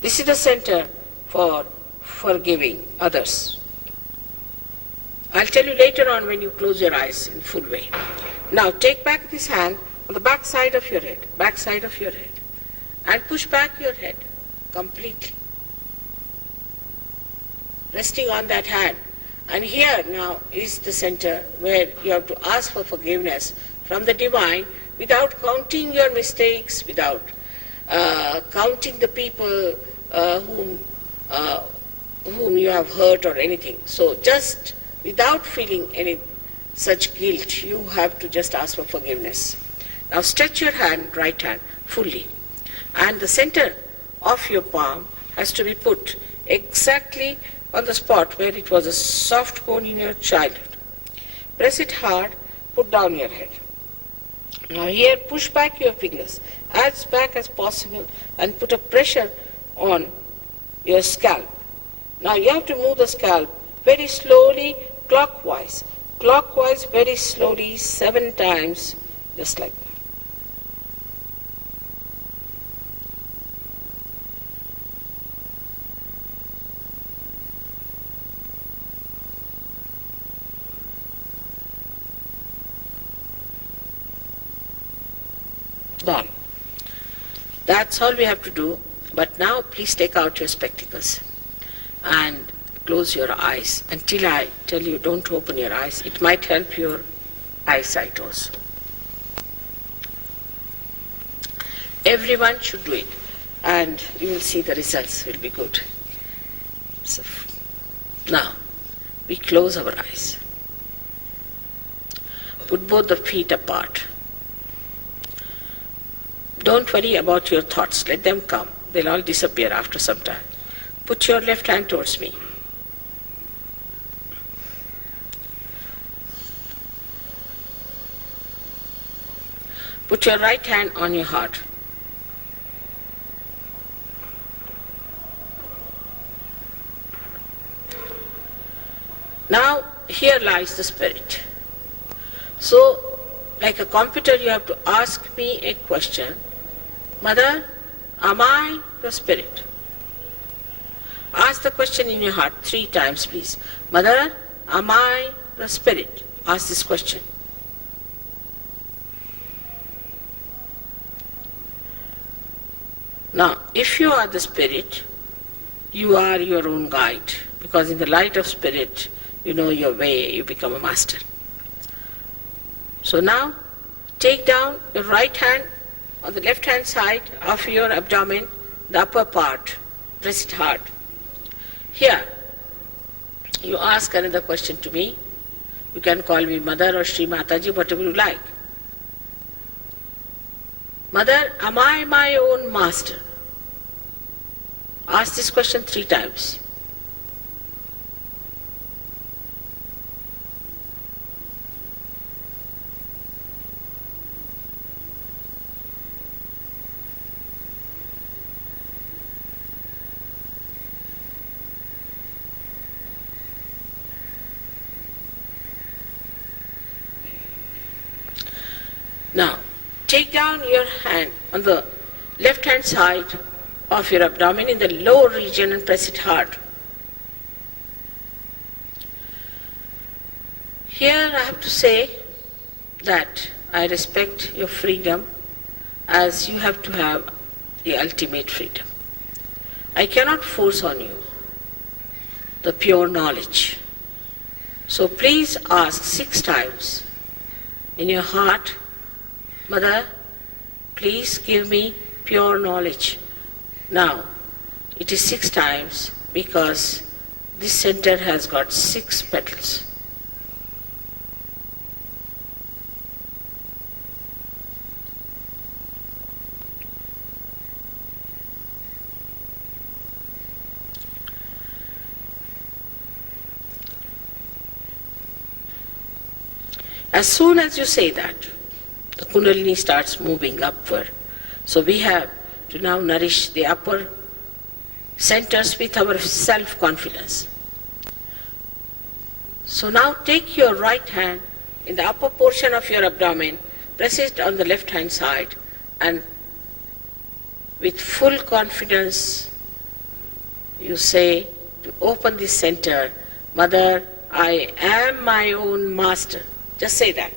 This is the center for forgiving others. I'll tell you later on when you close your eyes in full way. Now take back this hand on the back side of your head, and push back your head completely. Resting on that hand And here now is the center where you have to ask for forgiveness from the divine without counting your mistakes, without counting the people whom you have hurt or anything. So just without feeling any such guilt, you have to just ask for forgiveness. Now stretch your hand, right hand, fully. And the center of your palm has to be put exactly on the spot where it was a soft bone in your childhood. Press it hard, put down your head. Now here, push back your fingers as back as possible and put a pressure on your scalp. Now you have to move the scalp very slowly, clockwise. Clockwise, very slowly, 7 times, just like that. Done. That's all we have to do. But now please take out your spectacles and close your eyes until I tell you don't open your eyes. It might help your eyesight also. Everyone should do it and you will see the results will be good. So now we close our eyes. Put both the feet apart. Don't worry about your thoughts. Let them come. They'll all disappear after some time. Put your left hand towards me. Put your right hand on your heart. Now, here lies the spirit. So, like a computer, you have to ask me a question. Mother, am I the spirit? Ask the question in your heart 3 times, please. Mother, am I the spirit? Ask this question. Now, if you are the spirit, you are your own guide, because in the light of spirit, you know your way, you become a master. So now, take down your right hand on the left hand side of your abdomen, the upper part. Press it hard. Here, you ask another question to me. You can call me Mother or Shri Mataji, whatever you like. Mother, am I my own master? Ask this question 3 times. Now, take down your hand on the left hand side of your abdomen in the lower region and press it hard. Here I have to say that I respect your freedom as you have to have the ultimate freedom. I cannot force on you the pure knowledge. So please ask 6 times in your heart, Mother, please give me pure knowledge. Now, it is 6 times because this center has got 6 petals. As soon as you say that, the Kundalini starts moving upward. So we have to now nourish the upper centers with our self-confidence. So now take your right hand in the upper portion of your abdomen, press it on the left hand side, and with full confidence you say to open this center, Mother, I am my own master. Just say that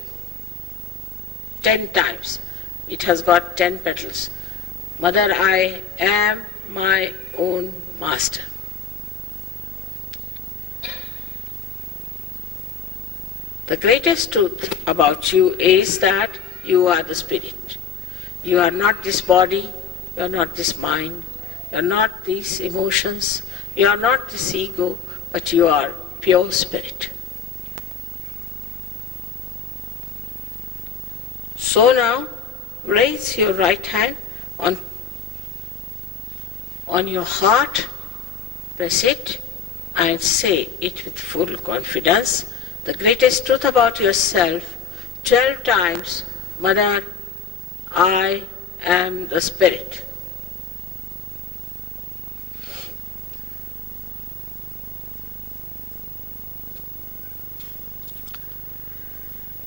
10 times. It has got 10 petals. Mother, I am my own master. The greatest truth about you is that you are the spirit. You are not this body, you are not this mind, you are not these emotions, you are not this ego, but you are pure spirit. So now, raise your right hand on your heart, press it and say it with full confidence. The greatest truth about yourself, 12 times, Mother, I am the Spirit.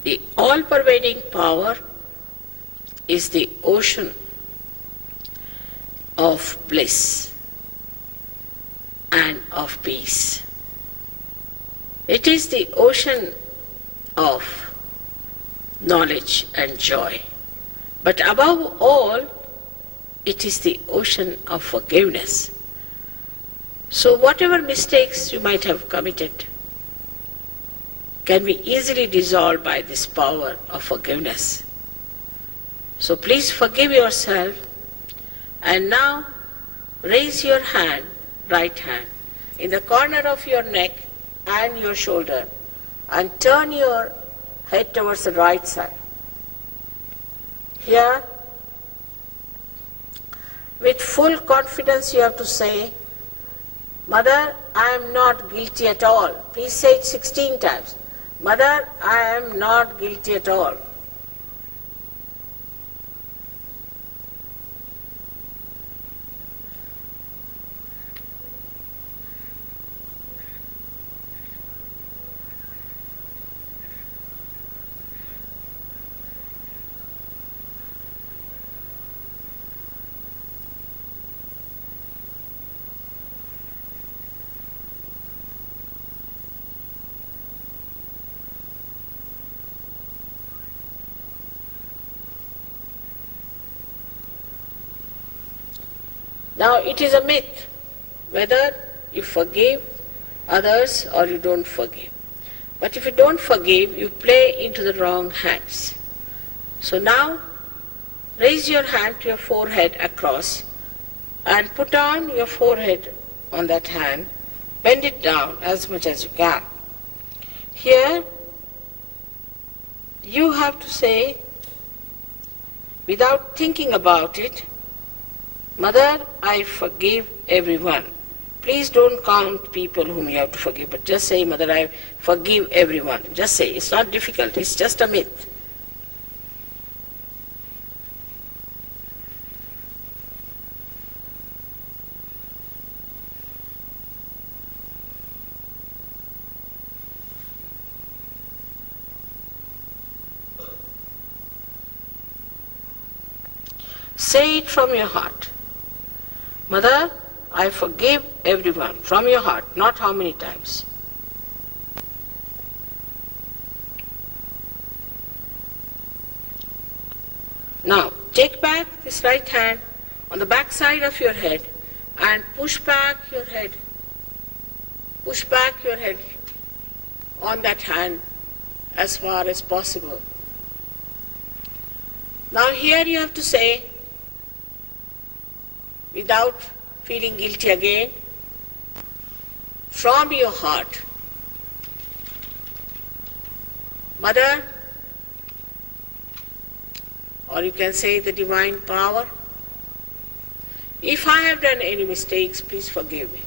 The all-pervading power is the ocean of bliss and of peace. It is the ocean of knowledge and joy. But above all, it is the ocean of forgiveness. So whatever mistakes you might have committed can be easily dissolved by this power of forgiveness. So please forgive yourself, and now raise your hand, right hand, in the corner of your neck and your shoulder, and turn your head towards the right side. Here, with full confidence you have to say, Mother, I am not guilty at all. Please say it 16 times. Mother, I am not guilty at all. Now it is a myth whether you forgive others or you don't forgive. But if you don't forgive, you play into the wrong hands. So now raise your hand to your forehead across and put on your forehead on that hand. Bend it down as much as you can. Here you have to say, without thinking about it, Mother, I forgive everyone. Please don't count people whom you have to forgive, but just say, Mother, I forgive everyone. Just say, it's not difficult, it's just a myth. Say it from your heart. Mother, I forgive everyone, from your heart, not how many times. Now, take back this right hand on the back side of your head and push back your head. Push back your head on that hand as far as possible. Now here you have to say, without feeling guilty again, from your heart, Mother, or you can say the divine power, if I have done any mistakes, please forgive me.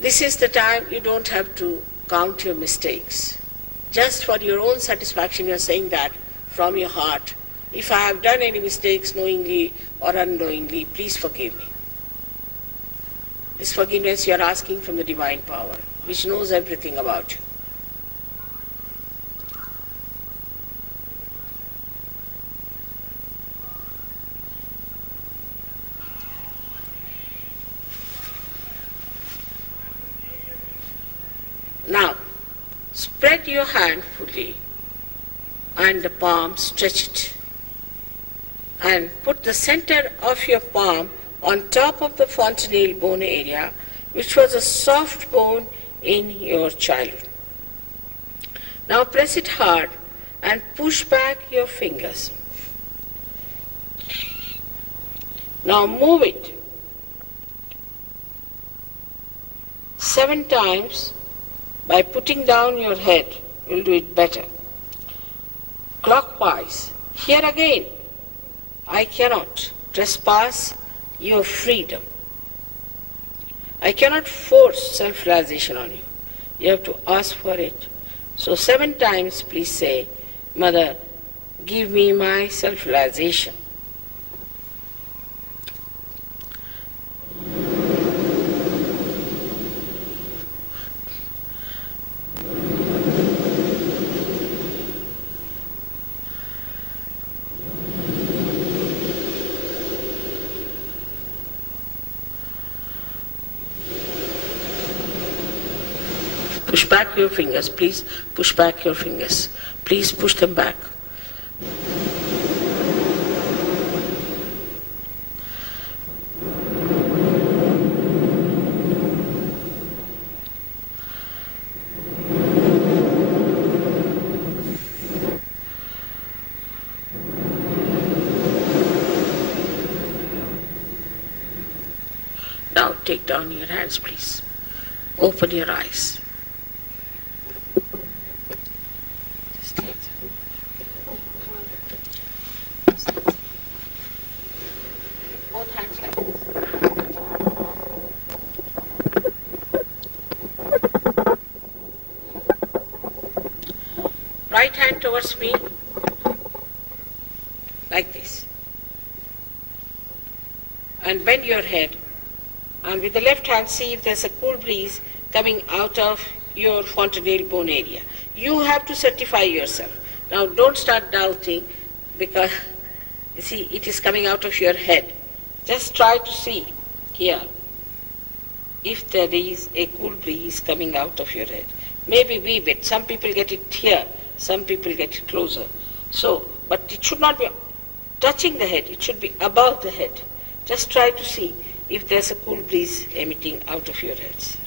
This is the time you don't have to count your mistakes. Just for your own satisfaction, you are saying that from your heart. If I have done any mistakes knowingly or unknowingly, please forgive me. This forgiveness you are asking from the divine power, which knows everything about you. Now, spread your hand fully and the palm, stretch it. And put the center of your palm on top of the fontanelle bone area, which was a soft bone in your childhood. Now press it hard and push back your fingers. Now move it 7 times. By putting down your head, you'll do it better. Clockwise. Here again, I cannot trespass your freedom. I cannot force self-realization on you. You have to ask for it. So 7 times please say, Mother, give me my self-realization. Push back your fingers, please push back your fingers. Please push them back. Now take down your hands, please. Open your eyes. Both hands like this. Right hand towards me, like this. And bend your head. And with the left hand, see if there's a cool breeze coming out of your fontanelle bone area. You have to certify yourself. Now don't start doubting, because you see it is coming out of your head. Just try to see here if there is a cool breeze coming out of your head. Maybe wee bit. Some people get it here, some people get it closer. So, but it should not be touching the head, it should be above the head. Just try to see if there's a cool breeze emitting out of your heads.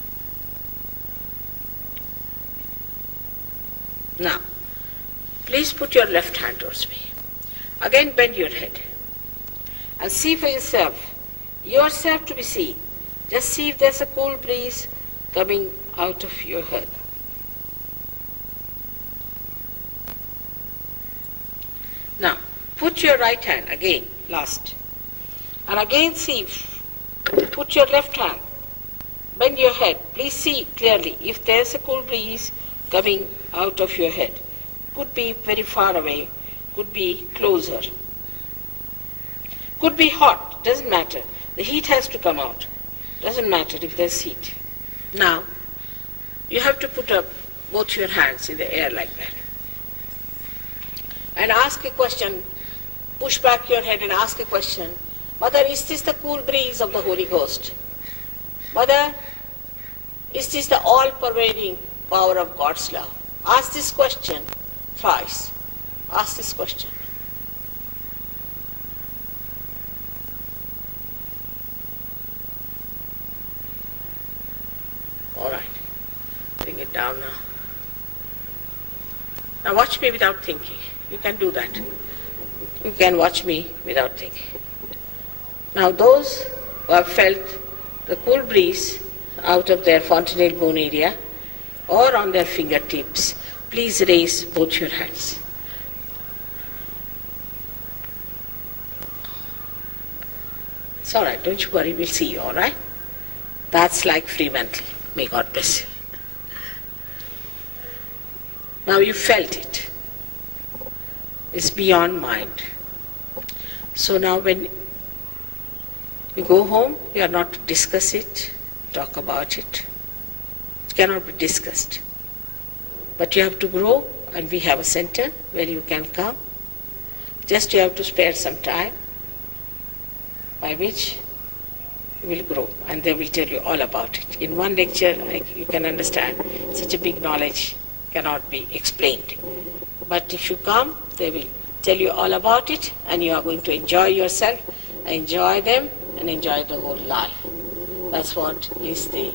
Now, please put your left hand towards me. Again bend your head and see for yourself to be seen. Just see if there's a cool breeze coming out of your head. Now, put your right hand again, last. And again see, put your left hand, bend your head. Please see clearly if there's a cool breeze coming out of your head. Could be very far away, could be closer. Could be hot, doesn't matter. The heat has to come out. Doesn't matter if there's heat. Now, you have to put up both your hands in the air like that. And ask a question, push back your head and ask a question. Mother, is this the cool breeze of the Holy Ghost? Mother, is this the all-pervading power of God's love? Ask this question thrice. Ask this question. All right. Bring it down now. Now watch me without thinking. You can do that. You can watch me without thinking. Now those who have felt the cool breeze out of their fontanelle bone area or on their fingertips, please raise both your hands. It's all right, don't you worry, we'll see you, all right? That's like free mental. May God bless you. Now you felt it. It's beyond mind. So now when you go home, you are not to discuss it, talk about it. It cannot be discussed. But you have to grow, and we have a center where you can come. Just you have to spare some time by which you will grow, and they will tell you all about it. In one lecture, you can understand, such a big knowledge cannot be explained. But if you come, they will tell you all about it, and you are going to enjoy yourself, enjoy them, and enjoy the whole life. That's what is the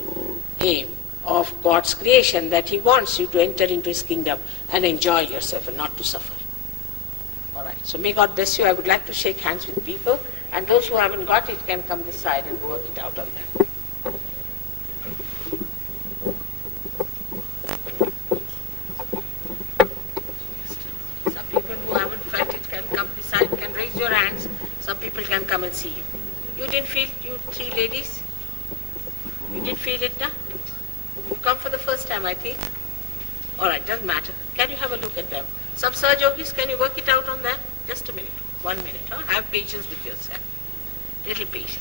aim of God's creation, that He wants you to enter into His kingdom and enjoy yourself and not to suffer. All right. So may God bless you. I would like to shake hands with people, and those who haven't got it can come this side and work it out on them. Some people who haven't felt it can come this side, can raise your hands. Some people can come and see you. You didn't feel, you three ladies? You didn't feel it, now? You come for the first time, I think. All right, doesn't matter. Can you have a look at them? Some Sahajogis, can you work it out on them? Just a minute, 1 minute. Huh? Have patience with yourself. Little patience.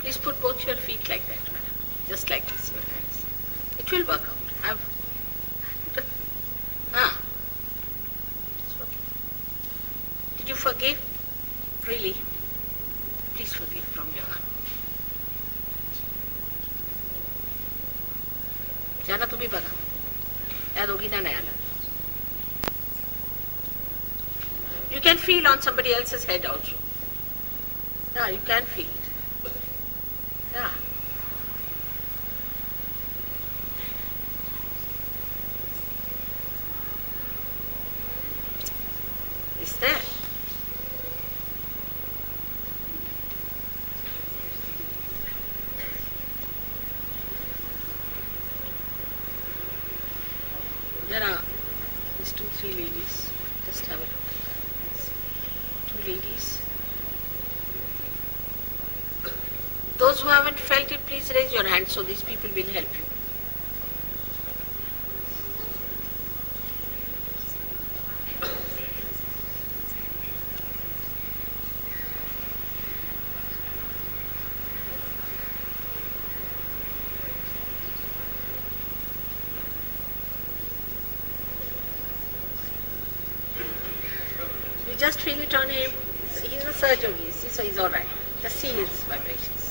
Please put both your feet like that, madam. Just like this, your hands. It will work out. Have. Did you forgive? Really? Please forgive from your heart. जाना तुम्ही बघा. या दोघींना नाही आलं. You can feel on somebody else's head also. Yeah, you can feel it. Yeah. It's there. There are these 2-3 ladies. Just have a look. These 2 ladies. Those who haven't felt it, please raise your hand so these people will help you. You just feel it on him. He's a Sahajogi, see, so he's alright. Just see his vibrations.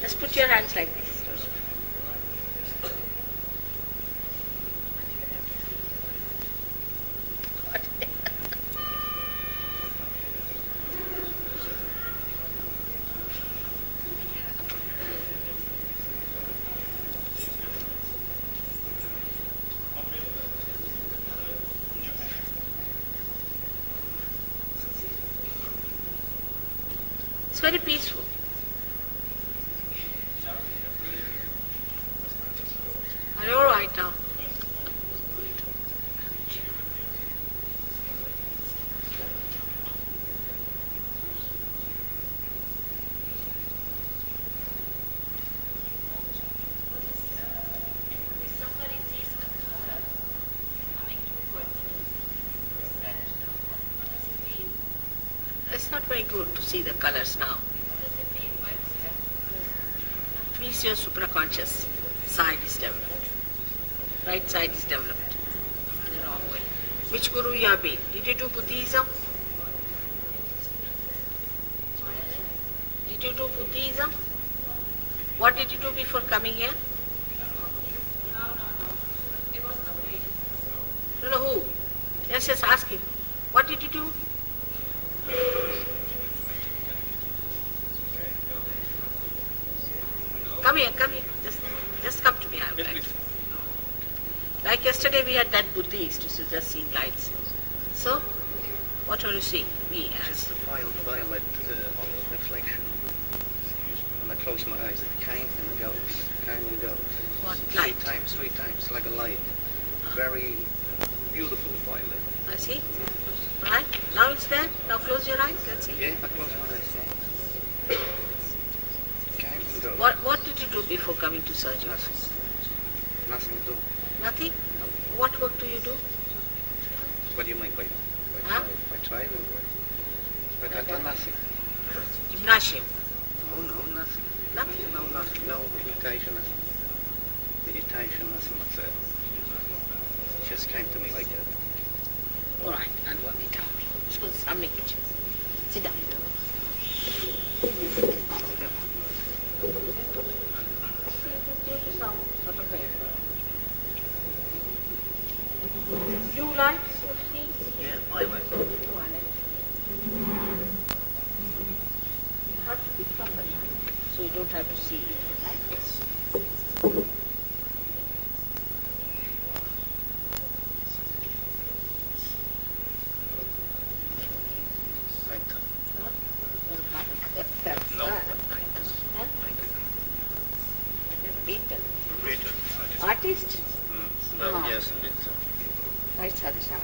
Just put your hands like this. It's very peaceful. Are you all right now? It's not very good to see the colors now. It means your supraconscious side is developed. Right side is developed in the wrong way. Which guru you have been? Did you do Buddhism? Did you do Buddhism? What did you do before coming here? No, who? Yes, ask him. What did you do? Come here. Just come to me. I would like to. Like yesterday we had that Buddhist who was just seeing lights. So, what are you seeing? Me as the violet reflection. When I close my eyes, it came and goes. What light? Three times, like a light. Very beautiful violet. I see. Right? Now it's there. Now close your eyes. Let's see. Yeah, I close my eyes. Came and goes. What did you do before coming to surgery? Nothing to do. Nothing? What work do you do? What do you mean by tribal work? But I've done nothing. Gymnasium. No, nothing. Nothing? No, nothing. No meditation, nothing. Meditation, nothing. Just just came to me like that. All right, I'll work it out. उसको सामने खींचो. Sit down. Blue lights, you see? Yeah, violet. Violet. You have to become a light, so you don't have to see it, right? Painter. Huh? No, Huh? painters. Huh? Painter. Painter. Reader, Artist? No, Ah. yes, a bit. Right side is down.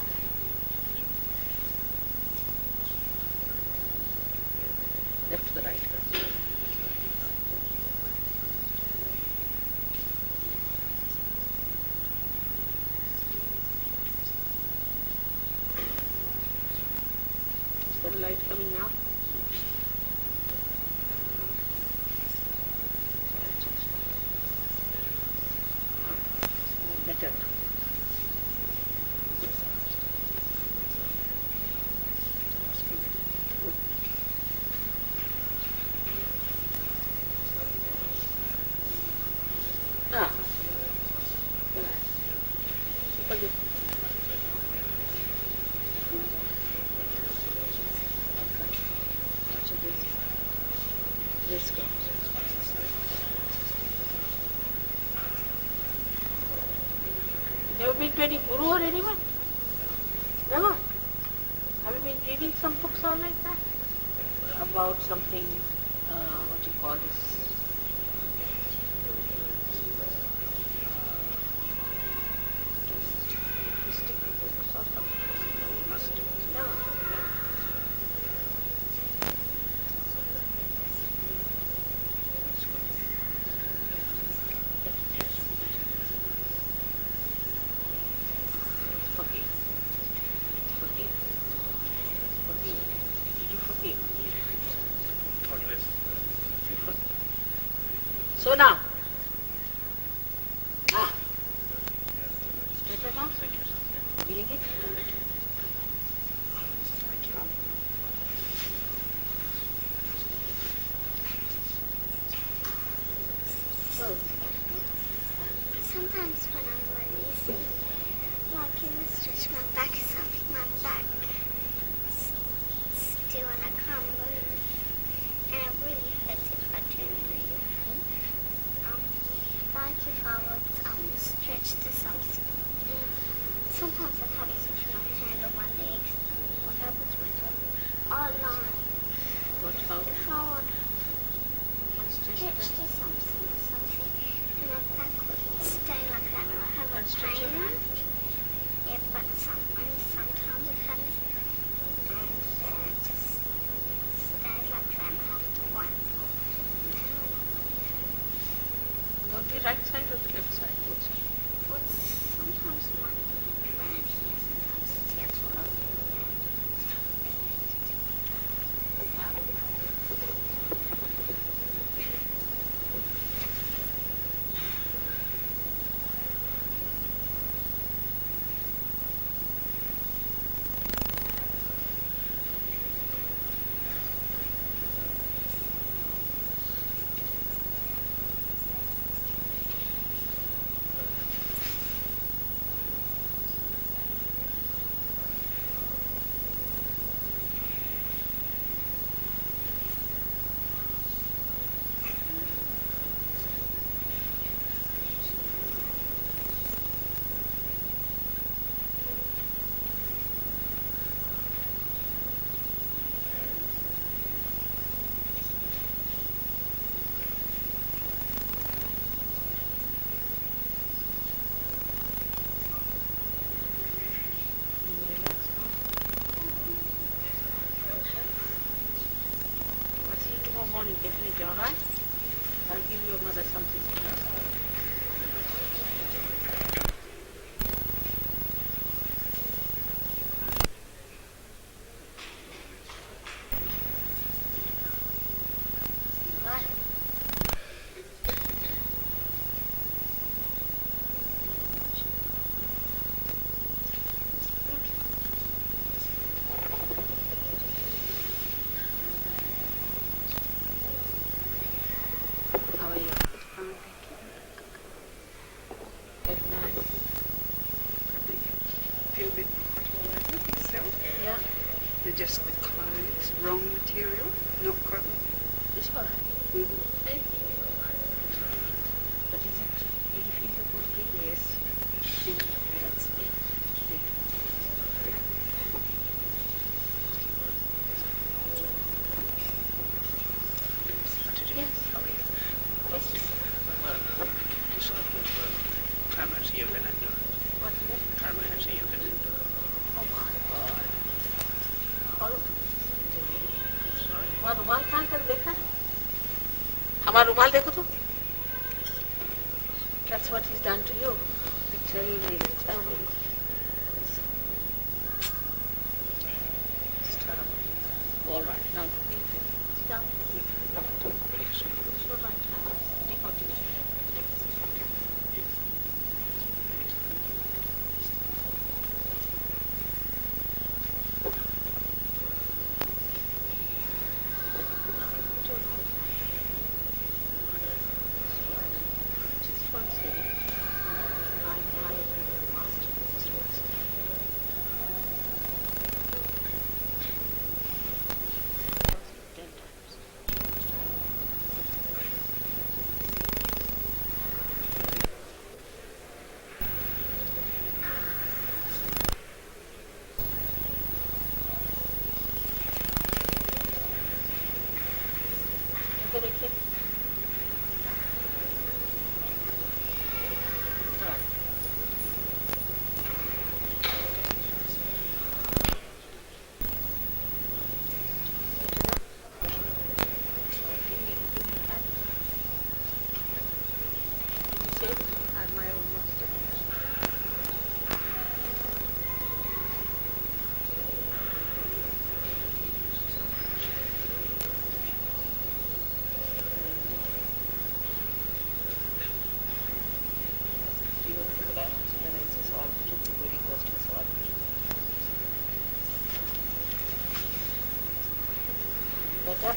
Left to the right. Is there a light coming now? Better. Ah. Super good. Much of this goes. Never been to any guru or anyone? Never. Have you been reading some books or like that? About something, what you call this? Mystic books or something? No. Forgive. Forgive. Forgive. Did you forgive? toddlers. You forgive. So now. Ah. It's better now? Feeling it? So, Sometimes when I'm releasing, like in the stretch my back or something, my back still and I can't move. And it really hurts if I do move. Like if I would stretch to sometimes I've had to switch my hand or my legs. What happens with it? All line. what, how? If I would stretch to something or something, and my back would stay like that and I have a Stretch your pain. hand? Yeah, but only sometimes it happens. And it just stays like that and I have to wipe. On the right side or the left side? Both sides. But sometimes my right here, sometimes it's here to look. Morning, definitely, all right? I'll give your mother something. Right. They're just the clothes, wrong material, not cotton. This one. Mm-hmm. Hey. But is it, do you feel the good breeze? Yes. That's it. Yes. Tremors, yoga and What's it? tremors, yoga and Oh my God. और sorry. हमारा रुमाल कहाँ कर देखा? हमारा रुमाल देखो तो. That's what he's done to you. I tell you, it's terrible. It's terrible. All right, now sit down. No, it's all right. Take out your just one second. I must. Just one second. Ten times. इधर देखिए. हाँ. And my own master. Do you want to go back? Then it's a solve. Just really close to a solve. Better?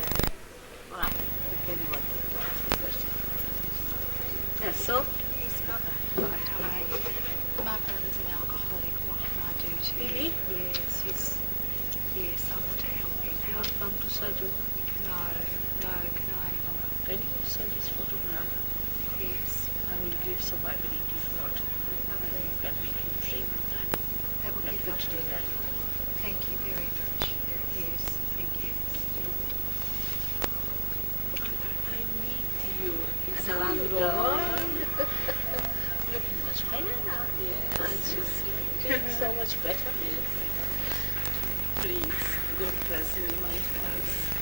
Alright. Then you want to ask the question. Yes, so? Yes, Mother. Hi. My brother's an alcoholic. What can I do to Really? Yes, yes, I want to help him. You want to come to surgery? No, can I? Can you send this photograph? Yes, I will give some Bible if not. lovely. You can make him free with that. That would You be can put it lovely. in that. Thank you very much. Yes, thank you. I need you. It's I a know long you road. Looking much better now. Yes. Aren't you feeling so much better? Please, God bless you in my house.